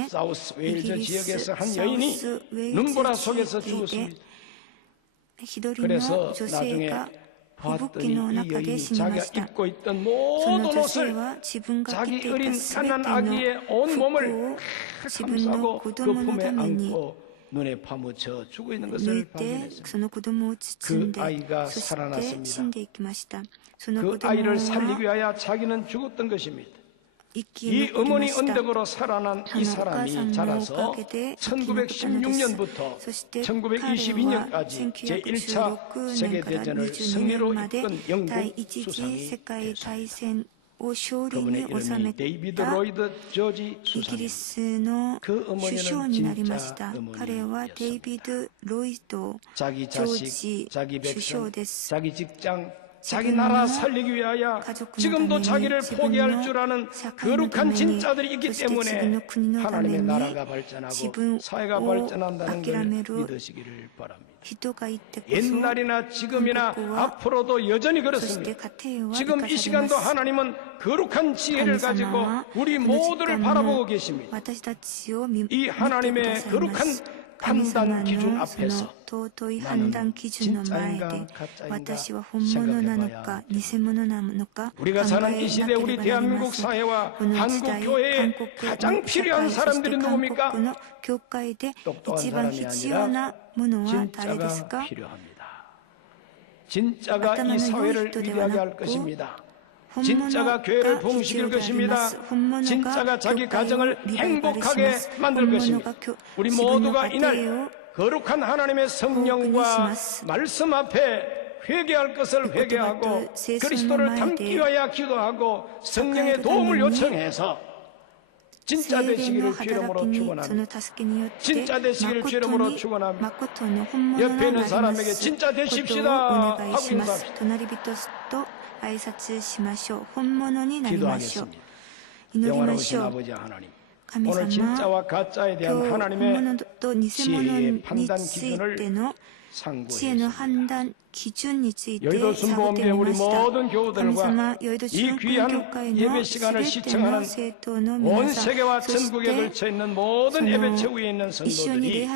사우스 웨일즈 지역에서 한 여인이 눈보라 속에서 죽었습니다. 그래서 나중에 봤더니 이 여인이 자기가 입고 있던 모든 옷을 자기 어린 가난 아기의 온 몸을 감싸고 그 품에 안고 눈에 파묻혀 죽어 있는 것을 발견했습니다. 그 아이가 살아났습니다. 그 아이를 살리기 위하여 자기는 죽었던 것입니다. 이 어머니 언덕으로 살아난 이 사람이 자라서 1916년부터 1922년까지 제1차 세계대전을 승리로 이끈 영국 수상이 되었습니다. 그분의 이름이 데이비드 로이드 조지 수상입니다. 그 어머니는 진짜 어머니였습니다. 자기 자식, 자기 백성, 자기 직장, 자기 나라 살리기 위하여 지금도 자기를 포기할 줄 아는 거룩한 진짜들이 있기 때문에 하나님의 나라가 발전하고 사회가 발전한다는 걸 믿으시기를 바랍니다. 옛날이나 지금이나 앞으로도 여전히 그렇습니다. 지금 이 시간도 하나님은 거룩한 지혜를 가지고 우리 모두를 바라보고 계십니다. 이 하나님의 거룩한 판단 기준 앞에서 나는 진짜인가 가짜인가 생각해봐야 됩니다. 우리가 사는 이 시대 우리 대한민국 사회와 한국 교회에 가장 필요한 사람들이 누굽니까? 똑똑한 사람이 아니라 진짜가 필요합니다. 진짜가 이 사회를 위대하게 할 것입니다. 진짜가 교회를 부흥시킬 것입니다. 진짜가 자기 가정을 행복하게 만들 것입니다. 우리 모두가 이날 거룩한 하나님의 성령과 말씀 앞에 회개할 것을 회개하고 그리스도를 닮기 위하여 기도하고 성령의 도움을 요청해서 진짜 되시기를 주름으로 축원합니다. 진짜 되시기를 주름으로 축원합니다. 옆에 있는 사람에게 진짜 되십시다 하고 인사합시다. 기도하겠습니다. 영원하신 아버지 하나님, 오늘 진짜와 가짜에 대한 하나님의 지혜의 판단 기준을 상고했습니다. 여의도 순복음교회 우리 모든 교우들과 이 귀한 예배 시간을 시청하는 온 세계와 전국에 걸쳐 있는 모든 예배체 위에 있는 성도들이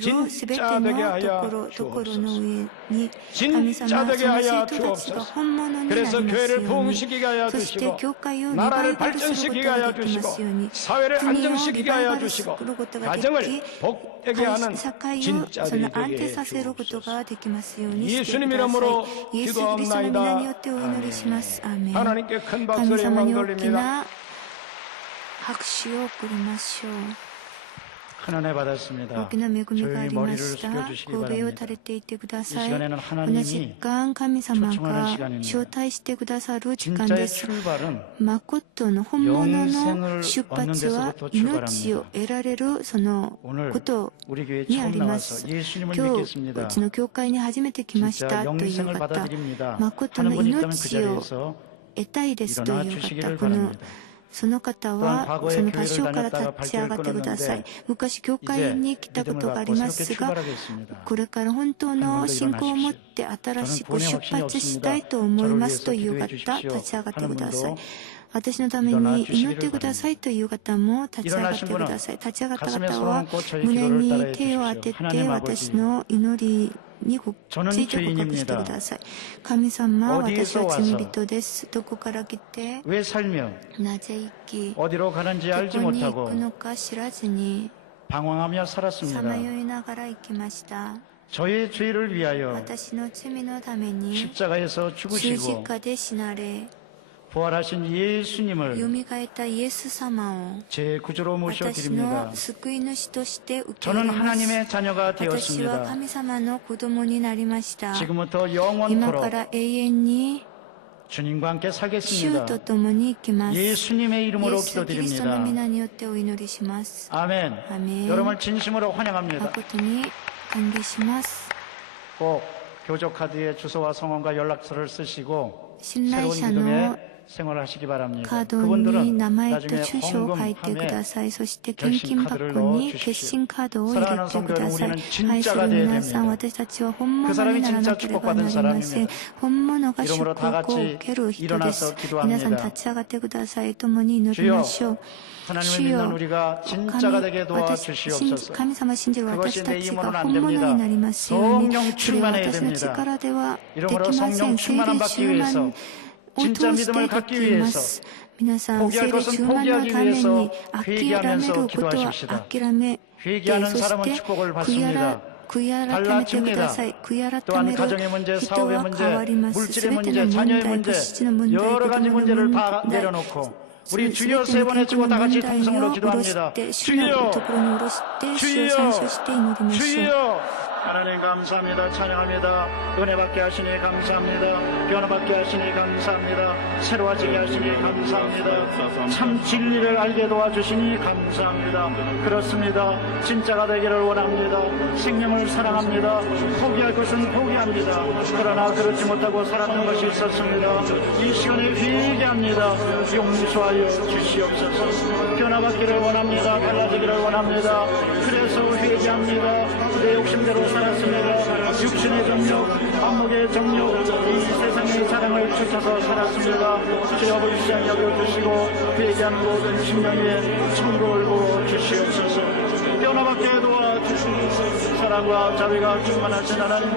진짜 되게 하여 주옵소서. 진짜 되게 하여 주옵소서. 그래서 교회를 부흥시키게 하여 주시고 나라를 발전시키게 하여 주시고 사회를 안정시키게 하여 주시고 가정을 복되게 하는 진짜들이 되게 해 주옵소서. 예수님 이름으로 기도합나이다. 아멘. 하나님께 큰 박수를 영광 돌립니다. 큰 은혜 받았습니다. 大きな恵みがあ 저희 りま 머리를 した。 숙여주시기 神戸を 바랍니다. 垂れていてくださ 이 い。 시간에는 この時 하나님이 間、神様 초청하는 が 시간입니다. 招待してくださる時間で 진짜의 す。 출발은 誠の本物の 영생을 出 얻는 発は 데서부터 命を 출발합니다. 得られるその 오늘 こと 우리 교회에 にあ 처음 りま 나와서 す。 예수님을 今日、う 믿겠습니다. ちの教会に初めて来まし 진짜 たという 영생을 方、 받아들입니다. 誠 하는 の 분이 있다면 그 命を 자리에서 得たいですと 일어나 いう 주시기를 方、この 바랍니다. その方 또한 は 과거에 その 교회를 場所から 다녔다가 立ち上がってください。 발길을 昔教会 이제 に来たこ 믿음을 とがあ 갖고 りま 새롭게 すが、 출발하겠습니다. これから本当の信仰を持って新しく出発したいと思いますという方、立ち上がってください。私のために祈ってくださいという方も立ち上がってください。立ち上がった方は胸に手を当てて私の祈りについて告白してください。神様、私は罪人です。どこから来て、 왜 살며 なぜ生き、 어디로 가는지 ど 알지 こに行 못하고 くのか知らずに 방황하며 さ 살았습니다. まよいながら生きました。 저의 죄를 위하여 私の罪のために 십자가에서 十字 죽으시고 架で死なれ、 부활하신 예수님을 よみがえったイエス様を 제 구주로 私 모셔드립니다. の救い主として受け入 저는 れます。 하나님의 자녀가 私は 되었습니다. 神様の子供になりました。 지금부터 今 영원토록 から永遠に 주님과 함께 主 살겠습니다. と共に生きます。イエ 예수님의 ス 이름으로 キリストの 기도드립니다. 皆によってお祈りします。 아멘. 아멘. 여러분을 진심으로 환영합니다. 誠に歓迎します。 꼭 교조 카드에 주소와 성함과 연락처를 쓰시고 信頼 새로운 者の 믿음의 생활을 하시기 바랍니다. カードに 그분들은 名前と 나중에 住所を書いてくだ 헌금함에 さい。そして献金箱に決心カードを入れてください。 사랑하는 愛す 성도여러분, る 우리는 皆さん、 진짜가 私たちは本物 그 사람이 にならな 진짜 ければなりません 축복받은 。本物が祝 이름으로 福 다 を 같이 受ける人で 일어나서 す。 기도합니다. 皆さん立ち上がってください。共に祈りましょう。 하나님을 主 믿는 よ、 우리가 진짜가 되게 私 도와주시옵소서. 神様信じる私 그것이 た 내 ち 힘으로는 が 안 本物になり 됩니다. ますように。 성령 それは 충만해야 私の 됩니다. 力ではでき 이러므로 ませ 성령 ん。聖 충만함 霊 받기 充 위해서 満を 진짜 通して 믿음을 で 갖기 きま 위해서 す。皆さん、 포기할 聖霊 것은 充満の 포기하기 ために 위해서 諦め 회개하면서 ることは 기도하십시다. 諦めて、 회개하는 そ 사람은 して 축복을 悔い 받습니다. 改めてください。悔い改 또한 める 가정의 문제, 人 사업의 は 문제, 変わります。 물질의 すべての 문제, 問 자녀의 題、 문제, 物質の問題、 여러 子 가지 供の 문제를 問 다 題、 내려놓고 す 우리 べて 주여 の 세 번 健 외치고 康 다 の 같이 問題 통성으로 を下ろし 기도합니다. て、主のところに下ろして、主を 주여, 参照して祈りましょう。 주여. 하나님 감사합니다. 찬양합니다. 은혜 받게 하시니 감사합니다. 변화받게 하시니 감사합니다. 새로워지게 하시니 감사합니다. 참 진리를 알게 도와주시니 감사합니다. 그렇습니다. 진짜가 되기를 원합니다. 생명을 사랑합니다. 포기할 것은 포기합니다. 그러나 그렇지 못하고 살았던 것이 있었습니다. 이 시간에 회개합니다. 용서하여 주시옵소서. 변화받기를 원합니다. 달라지기를 원합니다. 그래서 회개합니다. 내 욕심대로 살았습니다. 육신의 정욕, 안목의 정욕, 이 세상의 사랑을 쫓아서 살았습니다. 제 업을 시장 여겨주시고 회개하는 모든 심령에 천국을 부어 주시옵소서. 변화받게 도와주시옵소서. 사랑과 자비가 충만하신 하나님,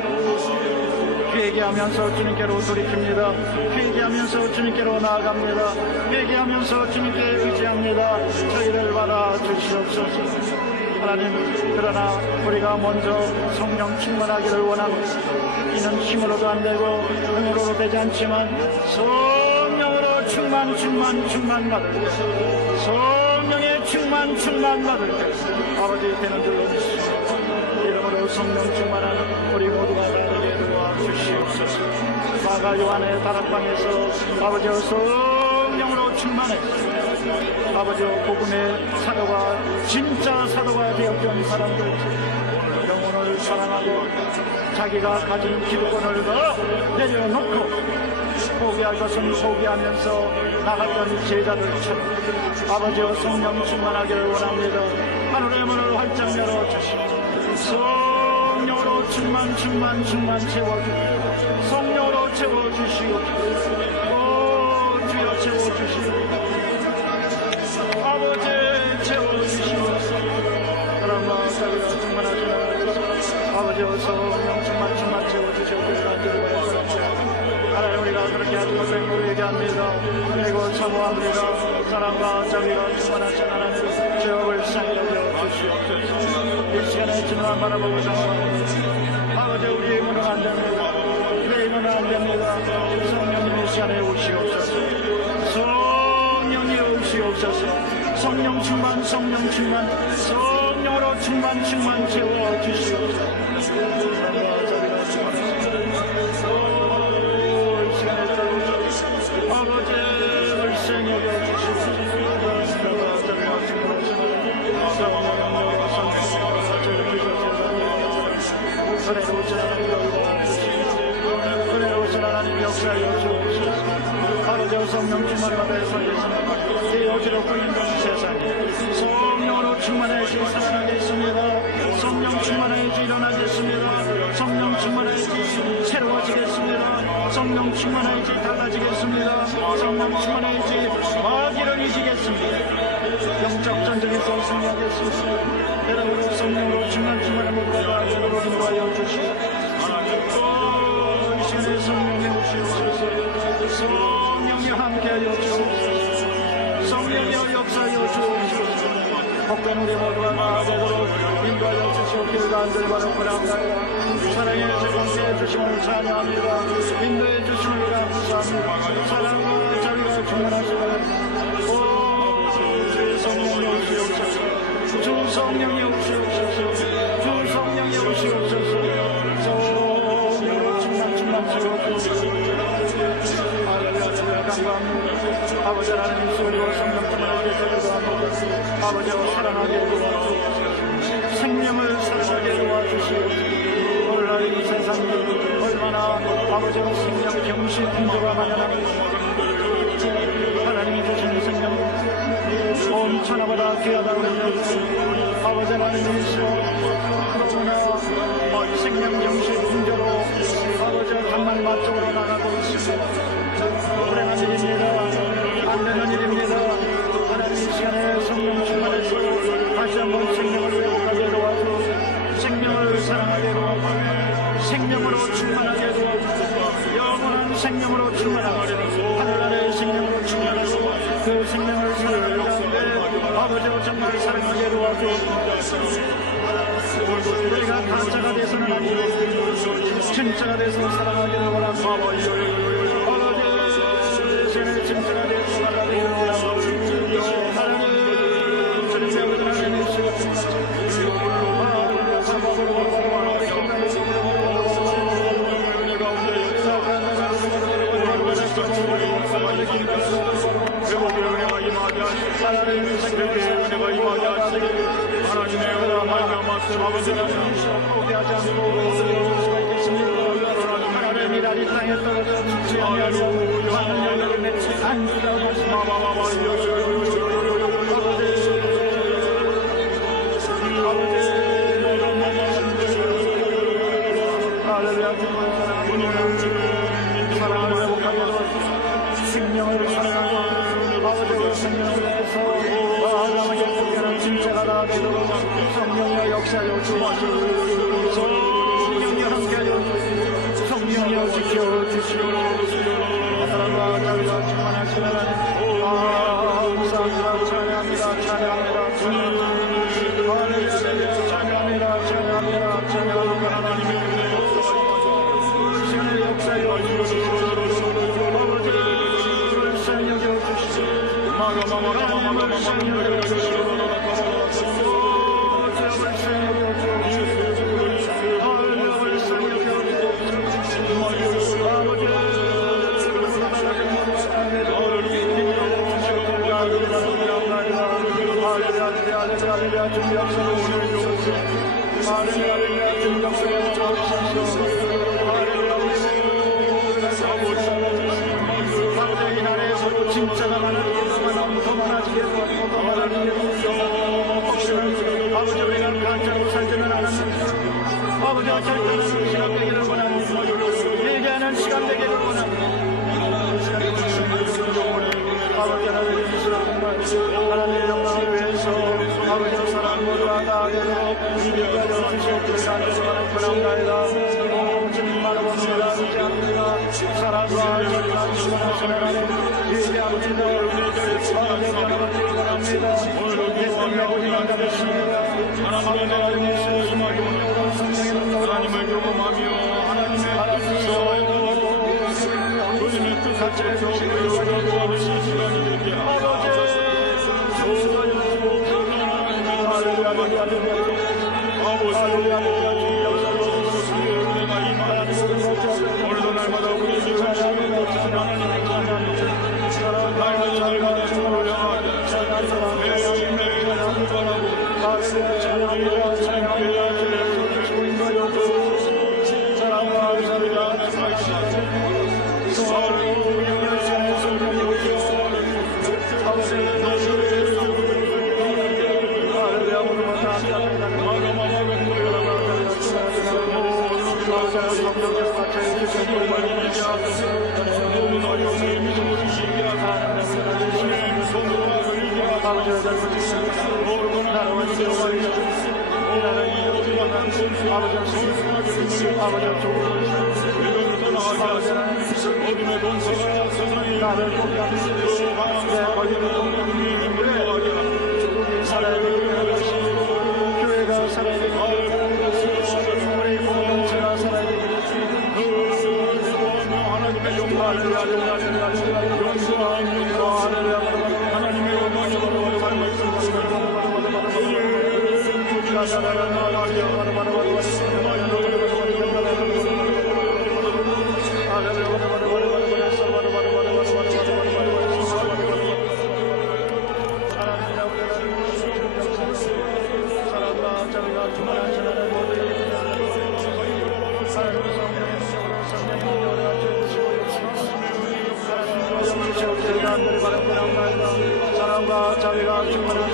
회개하면서 주님께로 돌이킵니다. 회개하면서 주님께로 나아갑니다. 회개하면서 주님께 의지합니다. 저희를 받아 주시옵소서. 하나님, 그러나 우리가 먼저 성령 충만하기를 원합니다. 이는 힘으로도 안 되고 능으로도 되지 않지만 성령으로 충만 받을 때, 성령의 충만 받을 때 아버지 되는 줄로 믿습니다. 이름으로 성령 충만하는 우리 모두가 다르게 도와주시옵소서. 마가 요한의 다락방에서 아버지여 성령으로 충만했습니다. 아버지여 복음의 사도가 진짜 사도가 되었던 사람들, 영혼을 사랑하고 자기가 가진 기득권을 내려놓고 포기할 것은 포기하면서 나갔던 제자들처럼 아버지여 성령 충만하기를 원합니다. 하늘의 문을 활짝 열어주시고 성령으로 충만 채워주시고 성령으로 채워주시고 주여 채워주시고 아버지 채워주시고 사랑과 자비가 충만하시고 아버지여 성령 충만 채워주시옵소서. 하나님, 우리가 그렇게 하지 못한 우리에게 합니다. 그리고 사모합니다. 사랑과 자비가 충만하신 하나님, 죄업을 상여여 주시옵소서. 이 시간에 진노한 바라보고 정말 아버지, 우리의 힘으로는 안 됩니다. 내 힘으로는 안 됩니다. 성령님 이 시간에 오시옵소서. 성령이 오시옵소서. 성령 충만 성령으로 충만 채워주시옵소서. 아버지의 말씀 여겨주시옵소서. 은혜로우신 하나님 역사하여 주옵소서. 아버지와 성령 충만하게 살겠습니다. 이 어지럽고 힘든 세상에 성령으로 충만해지 살아나겠습니다. 성령 충만해지 일어나겠습니다. 성령 충만해지 새로워지겠습니다. 성령 충만해지 달라지겠습니다. 성령 충만해지 마귀를 이기겠습니다. 영적 전쟁에서 승리하겠습니다. 여러분으로 성령으로 충만한 모두가 여러분으로 인도하여 주시옵소서. 이 시간에 성령이 오시옵소서. 성령이 함께하여 주옵소서. 성령이여 역사하여 주옵소서. 복된 우리 모두가 나아가도록 인도하여 주시옵기를 간절히 바라옵나이다. 사랑의 제공께 해주심을 찬양합니다. 인도해 주심을 감사합니다. 사랑과 자비가 충만하시고 주 성령이 오시옵소서. 주 성령이 오시옵소서. 주 성령이 오시옵소서. 성령으로 충만 채워주옵소서. 할렐루야 감사합니다. 아버지 하나님 소리로 성령 충만하게 해주옵소서. 아버지와 사랑하게 도와주옵소서. 생명을 살아가게 도와주시옵소서. 오늘날 이 세상이 얼마나 아버지와 생명 경시 풍조가 만연합니다. 하나님이 주신 생명 온 천하보다 귀하다고 하셨습니다. 아버지 하나님이시여 너무나 생명 경시 풍조로 아버지와 간만 맞쪽으로 나가고 있습니다. 불행한 일입니다. 안 되는 일입니다. 하나님 이 시간에 성령 충만해서 다시 한번 생명을 회복하게 도와주옵소서. 생명을 사랑하게 도와주옵소서. 생명으로 충만하게 도와주옵소서. 영원한 생명으로 충만하게 하늘 아래의 생명으로 충만해서 그 생명을 살아가는 가운데 아버지와 정말 사랑하게 도와주옵소서. 우리가 가짜가 돼서는 아니고 진짜가 돼서 살아가기를 원합니다. 아버지 대신에 진짜가 돼서 살아가기를 원합니다. 하나님 주님의 은혜를 주시옵소서. 하나님의 은혜가 임하게 하나님의 은혜가 말미암아 아버지 하나님이시여 포기하지 않고 올 수가 있겠습니까? 하나님 이 날이 땅에 떨어져 죽지 아니하며 하늘 열매를 맺지 않는다고 하십니다. 할렐루야 사랑을 회복하게 도와주시옵소서. 생명을 사랑하고 아버지의 생명을 위해서 아담에게 포기하는 진짜가 나아가도록 성령의 역사여 주옵소서. 성령이 함께하여 주옵소서. 성령이여 지켜주시옵소서. 사랑과 자비가 충만하신 하나님 감사합니다. 찬양합니다. 찬양합니다. 찬양합니다. 찬양합니다. 찬양합니다. 찬양합니다. 하나님의 시간의 역사여 주옵소서. 아버지를 살려줘 주시옵소서. 하나님을 살려줘 주시옵소서. 할렐루야 주님 역사를 오셔주옵소서. 할렐루야 주님 역사를 오셔주옵소서. 할렐루야 아버지 이 나라에서 진짜가 많아지겠지만 더 많아지게 도와주고 더 많아지게 도와주고 아버지 우리가 가짜로 살지는 않았습니다. 아버지와 절대는 시간 되기를 원합니다. 얘기하는 시간 되기를 원합니다. 아버지 하나님 정말 하나님의 영광을 위해서 아버지와 사랑 모두가 다하도록 인도하여 주시옵기를 간절히 바라옵나이다. 주님만 원합니다. 그렇지 않습니다. 사랑과 자비가 충만하신 하나님 이 아버지도 아버지 변함없이 원합니다. 예수님의 고집만 가졌습니다. 아버지와 용서의 수많은 성령의 능력으로 하나님을 경험하며 하나님의 하나님께서 주님의 뜻 같이 해주시고 아버지 할렐루야 할렐루야 모든 어려움을 믿음으로 이기게 하사 주님의 성도와 이기게 하사 모든 나라와 세월과 나라는 이어지만한 아버지 조국을 이것부터 나가게 하사 어둠의 동서가 세상에 나를 공격하시고 내 권리를 동맹이 물러가게 하사 살아야 되는 것이 교회가 살아야 되는 것이 우리 공동체가 살아야 되는 것이 하나님의 영광을 하나님의 영광을 사랑과 자비가 충만한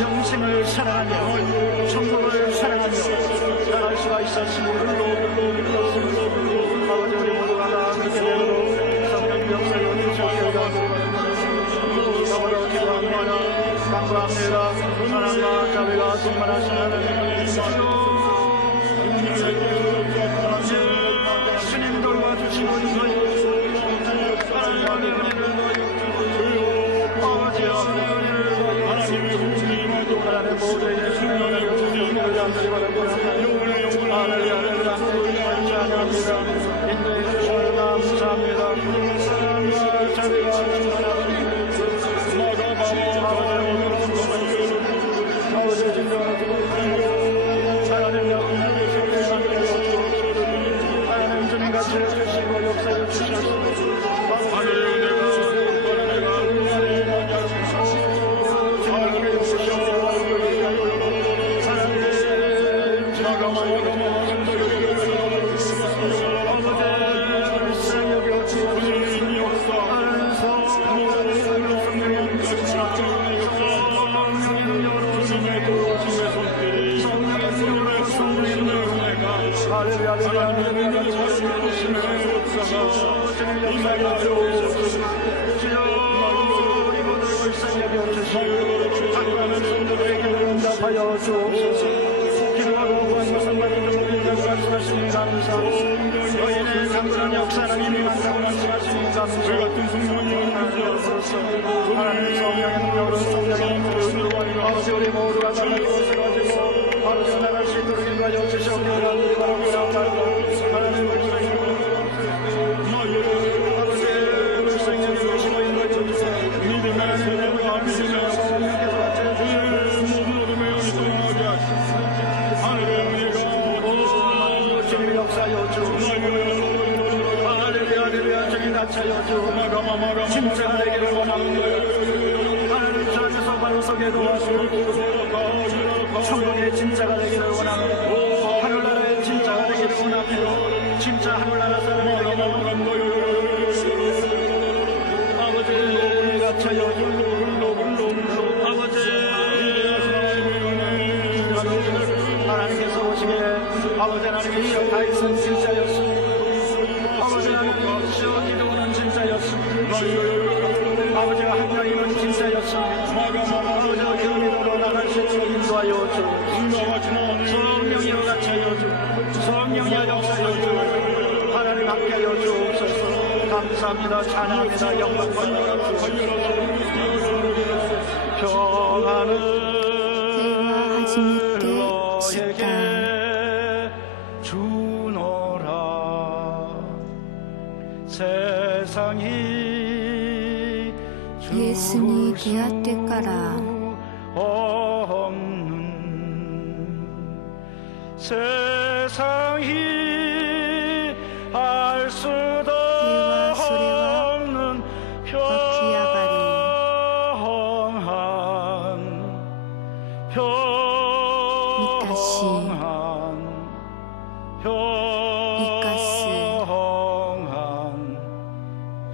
영생을 사랑하며 천국을 사랑하며 나갈 수가 있었으므로 아버지 우리 모두가 다 그렇게 되도록 성령 역사를 주시옵소서. 더불어 기도합니다. 감사합니다. 사랑과 자비가 충만하신 하나님 주님 돌봐주시고 하나님 모두에게 승리를 주시옵소서. 할렐루야 찬양합니다. 인도해 주시니 감사합니다. 사랑과 자비가 충만하신 아버지의 진정한 하나님 하나님 주님 같이 해주시고 역사해 주시옵소서. 하여 주옵소서. 기도하고 구하는 성받은 종들이라고 말씀하시니 감사. 너희는 강건한 역사는 이미 만다고 말씀하시니 감사. 같은 성령이 하나님으로서 하나님 성령의 능력으로 성령의 능력으로 아버지 우리 모두가 하나님 것을 가지고 아버지 나갈 수 있도록 인도하여 주시옵기를 간절히 바랍니다. 하나님 아버지 불쌍히 여기시고 인도하여 주시옵소서. 믿음 하나님의 아버지의 성령께서 주님 역사여 주옵소서. 같이하여 주 진짜가 되기를 원합니다. 하나님 주 안에서 바로 서게 도와주시고 천국의 진짜가 되기를 원합니다. 하늘나라의 진짜가 되기를 원합니다. 진짜 하늘나라 사람이 되기를 원합니다. 아버지 같이하여 주 하나님께서 오시기에 아버지 하나님이시여 다윗은 진짜였습니다. 아버지 하나님이시여 기도는 진짜였습니다. 아버지가 하나님은 진짜였습니다. 아버지가 그 믿음으로 나갈 수 있도록 인도하여 주 성령이여 같이하여 주 성령이여 역사하여 주 하나님 함께하여 주옵소서. 감사합니다. 찬양합니다. 영광 받는 평안을 너에게 주노라. 세상이 イエスに出会ってから없는 세상이 알 수도 없는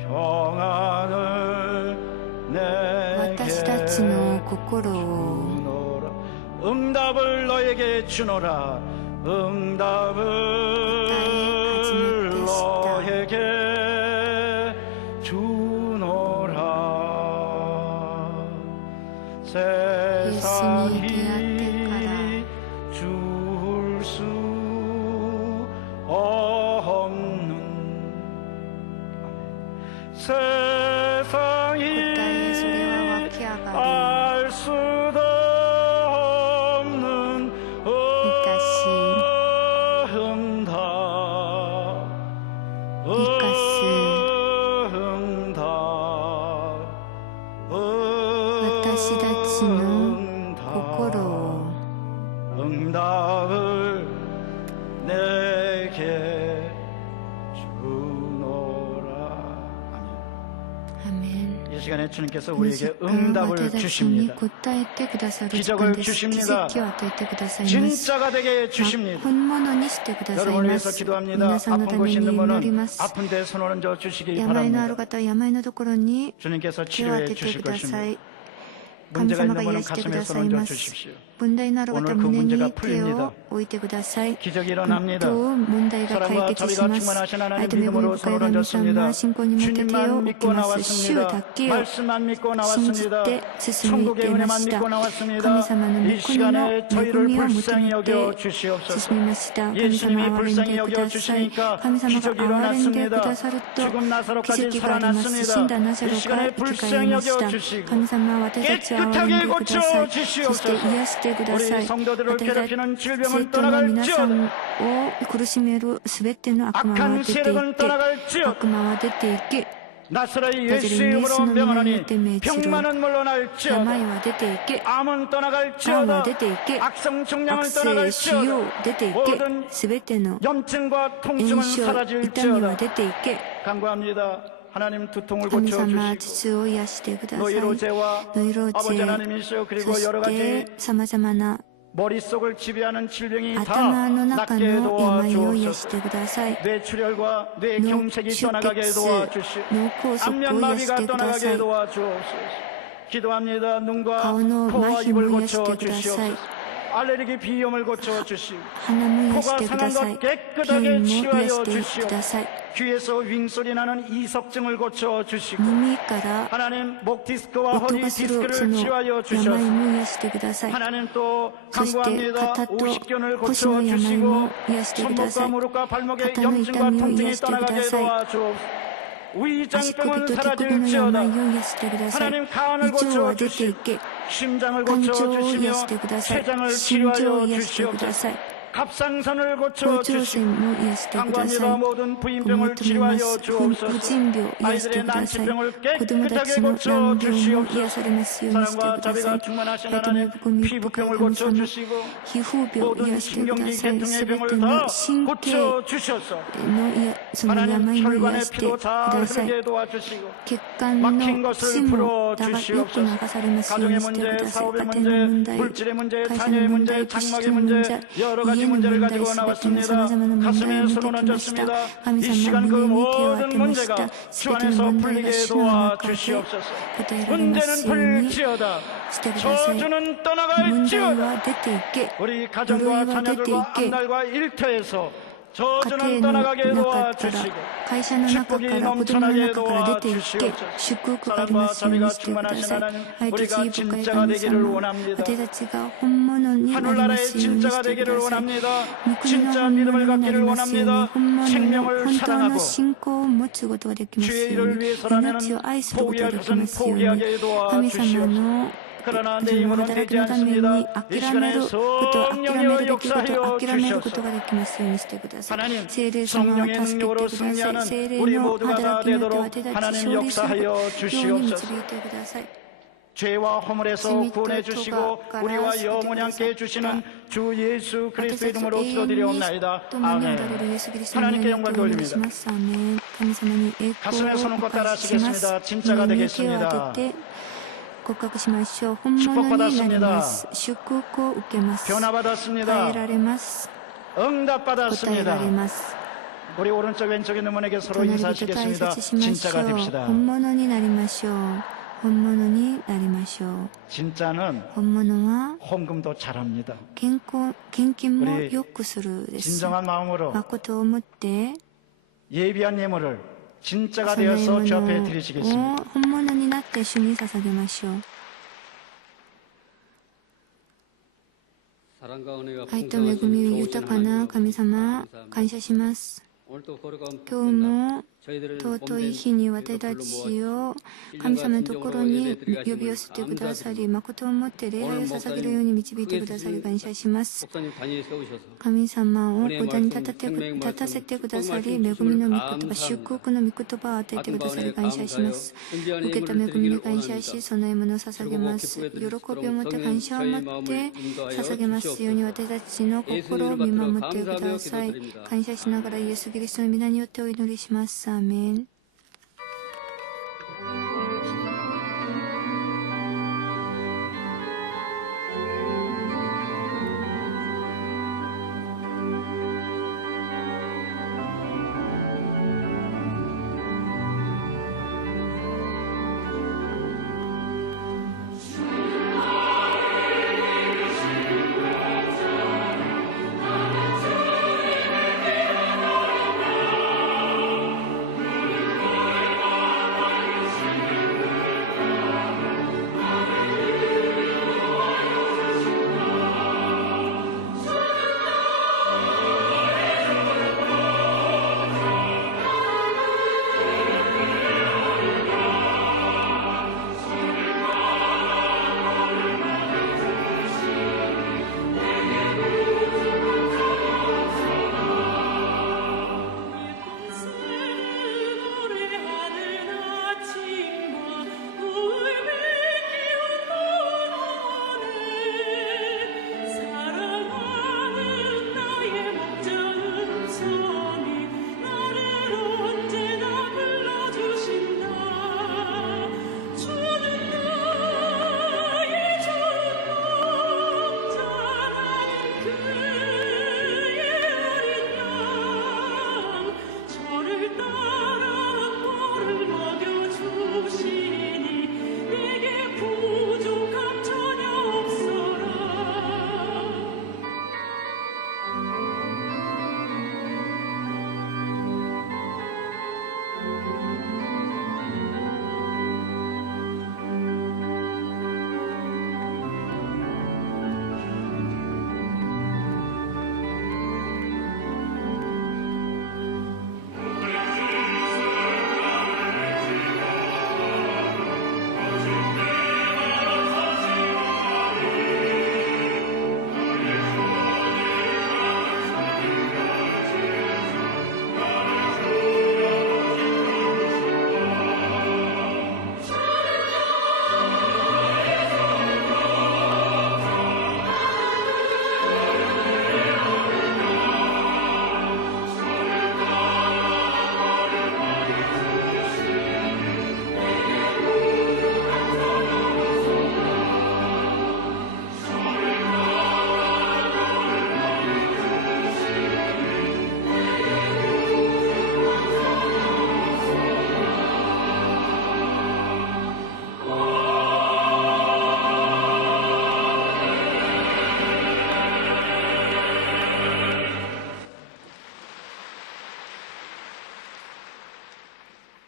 평안을 내게 私たちの心を 응답을 너에게 주노라. 응답을 너에게 주노라. 세상이 줄 수 없는 세상이 알 수도 없는 응답을 내게 주노라. 아멘. 이 시간에 주님께서 우리에게 응답을 주십니다. 기적을 주십니다. 진짜가 되게 주십니다. 여러분을 위해서 기도합니다. 아픈 곳이 있는 분은 아픈 데 손 얹어 주시기 病のあ 바랍니다. る方は病のところに 주님께서 手を当 치료해 てて 주실 くだ 것입니다. さい。 神 문제가 様 있는 が 분은 癒してく 가슴에 だ 손 さい 얹어 ます 주십시오. 問題のある 오늘 方 그 胸 문제가 に手 풀립니다. を置いてください。 기적이 と 일어납니다. 問題が解 사랑과 決し 자비가 ます。 충만하신 愛 하나님 と恵み 믿음으로 深い 손을 神 얹었습니다. 様、信仰に持って手を 주님만 置き 믿고 ます。主 나왔습니다. だけを 말씀만 믿고 信じ 나왔습니다. て進み 천국의 出ま 은혜만 した。 믿고 神 나왔습니다. 様の 이 御国の 시간에 恵 저희를 みを求 불쌍히 め 여겨 て 주시옵소서. 進みました。神 예수님이 様、憐れん 불쌍히 でく 여겨 ださい。 주시니까 神様 기적이 が憐れんでく 일어났습니다. ださると 죽은 奇 나사로까지 跡があります。死んだナザ 살아났습니다. ロ 이 から 시간에 生き返り 불쌍히 ました。 여겨주시고 神様は私たちを憐れん 깨끗하게 でください。そして 고쳐주시옵소서. 癒してくださ 우리 い。 성도들을 私た 괴롭히는 ち 질병은 との皆さ 떠나갈지어다. んを苦しめるすべての悪魔は 악한 出てい 세력은 け。 떠나갈지어다. 悪魔は出ていけ。 나사렛 私たち 예수 にイエス 이름으로 の皆によ 명하노니 って命じろ。 병만은 물러날지어다. 病は出ていけ。 암은 癌は 떠나갈지어다. 出ていけ。 악성 종양은 悪性腫瘍 떠나갈지어다. 出ていけ。 모든 すべての 염증과 炎 통증은 症、痛みは 사라질지어다. 出ていけ。 간구합니다. 하나님 두통을 神様、 고쳐주시고 父を癒してください。 노이로제와 ノイロー 아버지 ゼ、 하나님이시여 そ 그리고 し 여러 て 가지 さまざまな 머릿속을 지배하는 질병이 다 頭の中 낫게 の病を癒し 도와주옵소서. てください。 뇌출혈과 脳 뇌경색이 出 떠나가게 血、 도와주시고 脳梗塞を癒 안면마비가 してくださ 떠나가게 い。 도와주옵소서. 기도합니다. 눈과 顔の 코와 麻痺 입을 も癒してください。 고쳐주시옵소서. 알레르기 비염을 고쳐주시고 鼻も癒し 코가 てくだ 상한 さい。 것 鼻 깨끗하게 炎も癒 치유하여 してください。 귀에서 윙소리 나는 이석증을 고쳐주시고 耳から 하나님 목 디스크와 音 허리 がするそ 디스크를 の 치유하여 病 주셔서 も癒してください。 하나님 또 そして 간구합니다. 肩と 오십견을 腰の病 고쳐주시고 も癒してくださ 손목과 い。 무릎과 발목의 肩の 염증과 痛みを 통증이 癒してくだ 떠나가게 さい。 도와주옵소서. 足首 위장병은 と手首の 사라질지어다. 病を癒してください。 하나님 간을 胃腸は出てい 고쳐주시고 け。 심장을 肝臓を癒 고쳐주시며 してください。 췌장을 心臓を 치료하여 癒してくだ 주시옵소서. さい。 갑상선을 고쳐 甲状 주시고 腺も癒してくだ 간구합니다. さい。 모든 ご 부인병을 求めま 치료하여 す。婦 주옵소서. 人病癒して 아이들의 ください。 난치병을 子供た 깨끗하게 ちの 고쳐 難病も癒 주시옵소서. されますようにして 사랑과 くださ 자비가 い。 충만하신 愛と恵 하나님 み深い 피부병을 神 고쳐 様、 주시고 皮膚病を 모든 癒してくだ 신경기 さい。 계통의 すべ 병을 て 다 の神経 고쳐 주셔서 のその 하나님 病も癒 혈관의 してく 피도 잘 ださい。 흐르게 도와주시고 血管 막힌 の 것을 血も 풀어 よく 주시옵소서. 流されますよう 가정의 にしてく 문제, ださい。 사업의 家庭の問 문제, 題、 물질의 문제, 会社の 자녀의 問 문제, 題、物質 장막의 の問 문제 題、 여러 家 가지 の 문제를 問題、 가지고 すべての 나왔습니다. 様々な問題を 가슴에 見て 손을 きました。 얹었습니다. 神 이 様 시간 그 胸に手を当 모든 てまし 문제가 た。 주 すべての 안에서 問題が 풀리게 主の中で 도와주시옵소서. 答えられます 문제는 ように 풀지어다. してください。 저주는 問題 떠나갈지어다. は出ていけ。 우리 呪い 가정과 は出てい 자녀들과 け。 앞날과 일터에서 家 저주는 庭の 떠나가게 中から 도와주시고 会社の中から子供の中から出ていけ祝福がありますようにしてください。愛と慈悲深い神様、私たちが本物になりま 하늘나라의 すように 진짜가 してく 되기를 ださい。 원합니다. 御国の 진짜 本 믿음을 物になり 갖기를 ますように 원합니다. 本物の 생명을 本当の 사랑하고 信仰を持つことができますよ 주의 う 일을 に 위해서라면 命を愛することが 포기할 でき 것은 ますように 포기하게 神様 도와주시옵소서. の 그러나 そ 내 の 힘으로는 働 되지 きのために 않습니다. 諦 이 め 시간에 ること諦める 성령의 べきこと 역사하여 諦めるこ 주셔서 とができますようにしてください。 하나님 聖霊様を 성령의 助けて 능력으로 ください。 승리하는 聖霊 우리 の 모두가 다 働きによって 되도록 私たち 하나님 勝利するよう 역사하여 に 주시옵소서. 導いてください。 죄와 허물에서 짐이 구원해 또 주시고 또가 우리와 가라사대 영원히 함께 해 주시는 주 예수 그리스도 이름으로 永遠に 기도드리옵나이다. 共におられ 아멘. るイエスキリストの名 하나님께 に 영광 お願い 돌립니다. します。アーメン。神様に栄光 가슴에 を 손을 お 꽂 返しします 따라하시겠습니다. 진짜가 胸に手を 되겠습니다. 当てて告白しましょう。本物になります。祝福を受けます。 변화 変え 받았습니다. られます。 응답 答えら 받았습니다. れます。 우리 오른쪽 왼쪽 있는 분에게 서로 隣人と挨 인사하시겠습니다. 拶しましょ 진짜가 う。 됩시다. 本物になりましょう。本物になりましょう。 진짜는 本物は 헌금도 잘합니다. 献金もよくするです。 진정한 마음으로 誠をもって 예비한 예물을 진짜가 その 되어서 주 앞에 獲物 드리시겠습니다. を本物になって主に捧げましょう。 愛と恵み豊かな神様、感謝します。今日も尊い日に私たちを神様のところに呼び寄せてくださり、誠をもって礼拝を捧げるように導いてくださり感謝します。神様を御座に立たせてくださり、恵みの御言葉、祝福の御言葉を与えてくださり感謝します。受けた恵みに感謝し、その獲物を捧げます。喜びを持って感謝を持って捧げますように私たちの心を見守ってください。感謝しながらイエス・キリストの皆によってお祈りします。アーメン。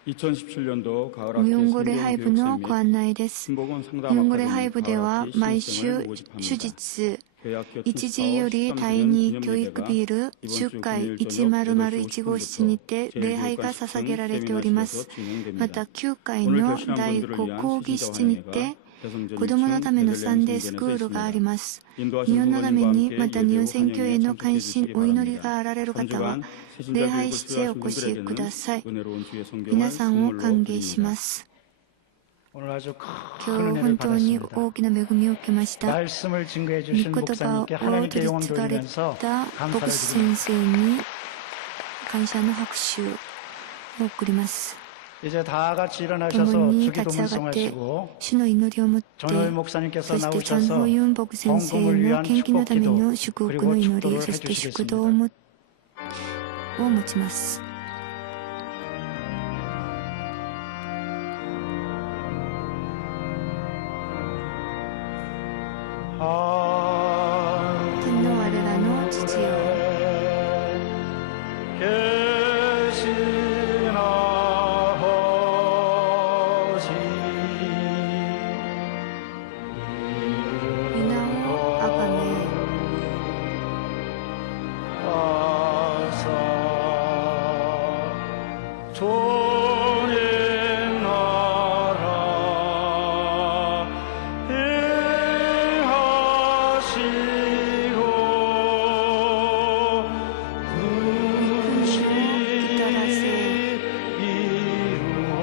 2017년도 가을 학기 日本語礼拝部のご案内です。日 신복원 本語礼 상담학과는 拝部では 가을 毎 학기 週 신입생을 手 모집합니다. 術 교회학교 1時より第2教育ビル集会100157にて礼拝が捧げられております。また9回の第5講義室にて子供のためのサンデースクールがあります。日本のためにまた日本宣教への関心お祈りがあられる方は礼拝室へお越しください。皆さんを歓迎します。 오늘 아주 今 큰 日 은혜를 本当に 받았습니다. 大きな恵みを受けました。 말씀을 증거해 御 주신 言葉 목사님께 を 하나님께 取り 영광 継がれ 돌리면서 た牧 감사를 師 드립니다. 先生に感謝の拍手を送ります。 이제 다 같이 共 일어나셔서 に 주기도 立ち上がって 문성하시고 主の祈りを持って 전호일 목사님께서 そしてチャン・ 나오셔서 ホユン牧先生 헌금을 の 위한 献金のため 축복기도 の祝福 그리고 の祈り 축도를 そして祝 해주시겠습니다. 祷を持ちます。 天の我らの父よ 계시나호시 皆をあがめ 와서 주님 나라 일하시고 뜻이 이루어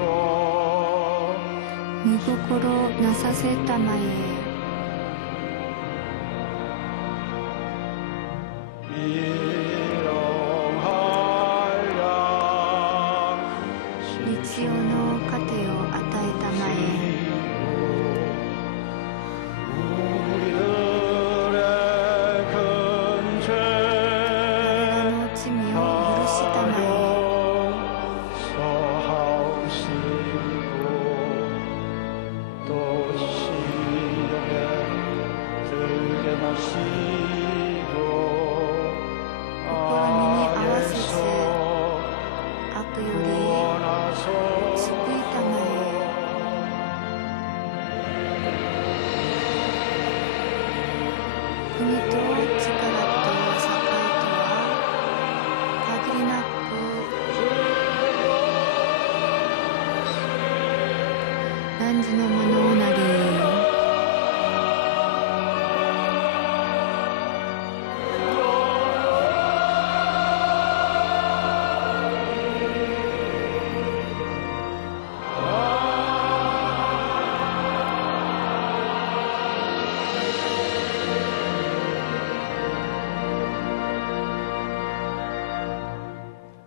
御心なさせたまえ 일용하랴 日曜の糧を与えたまえ 우리들의 큰 죄 あの罪を許したまえ 용서하시고 또 시험에 들게 마시고 悪より 구원하소 救いたまえ 国と力と栄とは限りなく汝のものなり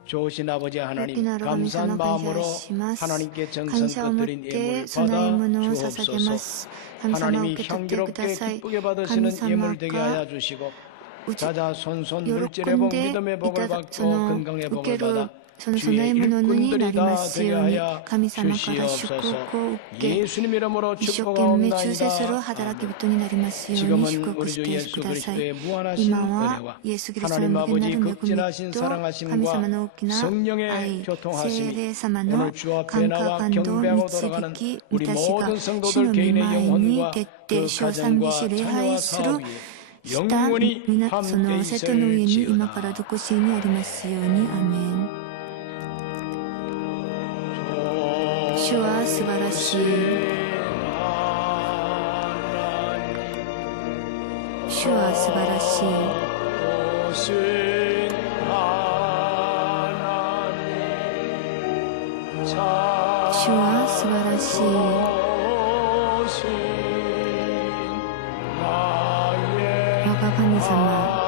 좋으신 아버지 良 하나님 きなる神 감사한 様感謝 마음으로 します。 하나님께 感謝を 정성껏 持っ 드린 て 예물 供え物を 받아 捧げま 주옵소서. す。神様を 하나님이 受け取ってくだ 향기롭게 さい。 기쁘게 神 받으시는 様 예물 되게 が 하여 주시고 うち 자자손손 喜 물질의 ん 복 で 믿음의 い 복을 ただ 받고 その 건강의 受 복을 ける 받아 その備え物になりますように 주의 神様から祝 주시옵소서. 福を受け 예수님 이름으로 一生懸命忠誠する 축복하옵나이다. 働き人になりますように 지금은 祝 우리 福し 주 て 예수 ください。 그리스도의 무한하신 今は 은혜와 イエス・キリストの 하나님 無限な 아버지 る恵み 극진하신 と神 사랑하심과 様の大きな 성령의 愛、聖 교통하심이 霊様の 오늘 주 앞에 感化 나와 感動を 경배하고 導 돌아가는 き、 우리 私が 모든 主の 성도들 御 개인의 前に 영혼과 徹 그 底称賛美 가정과 し礼 자녀와 拝する 사업이 した 영원히 皆その 함께 瀬戸の上に今 있을지어다. からどこしえにありますように。アーメン。主は素晴らしい。主は素晴らしい。 오신 하나님 主は素晴らしい。 오신 나의 我が神様。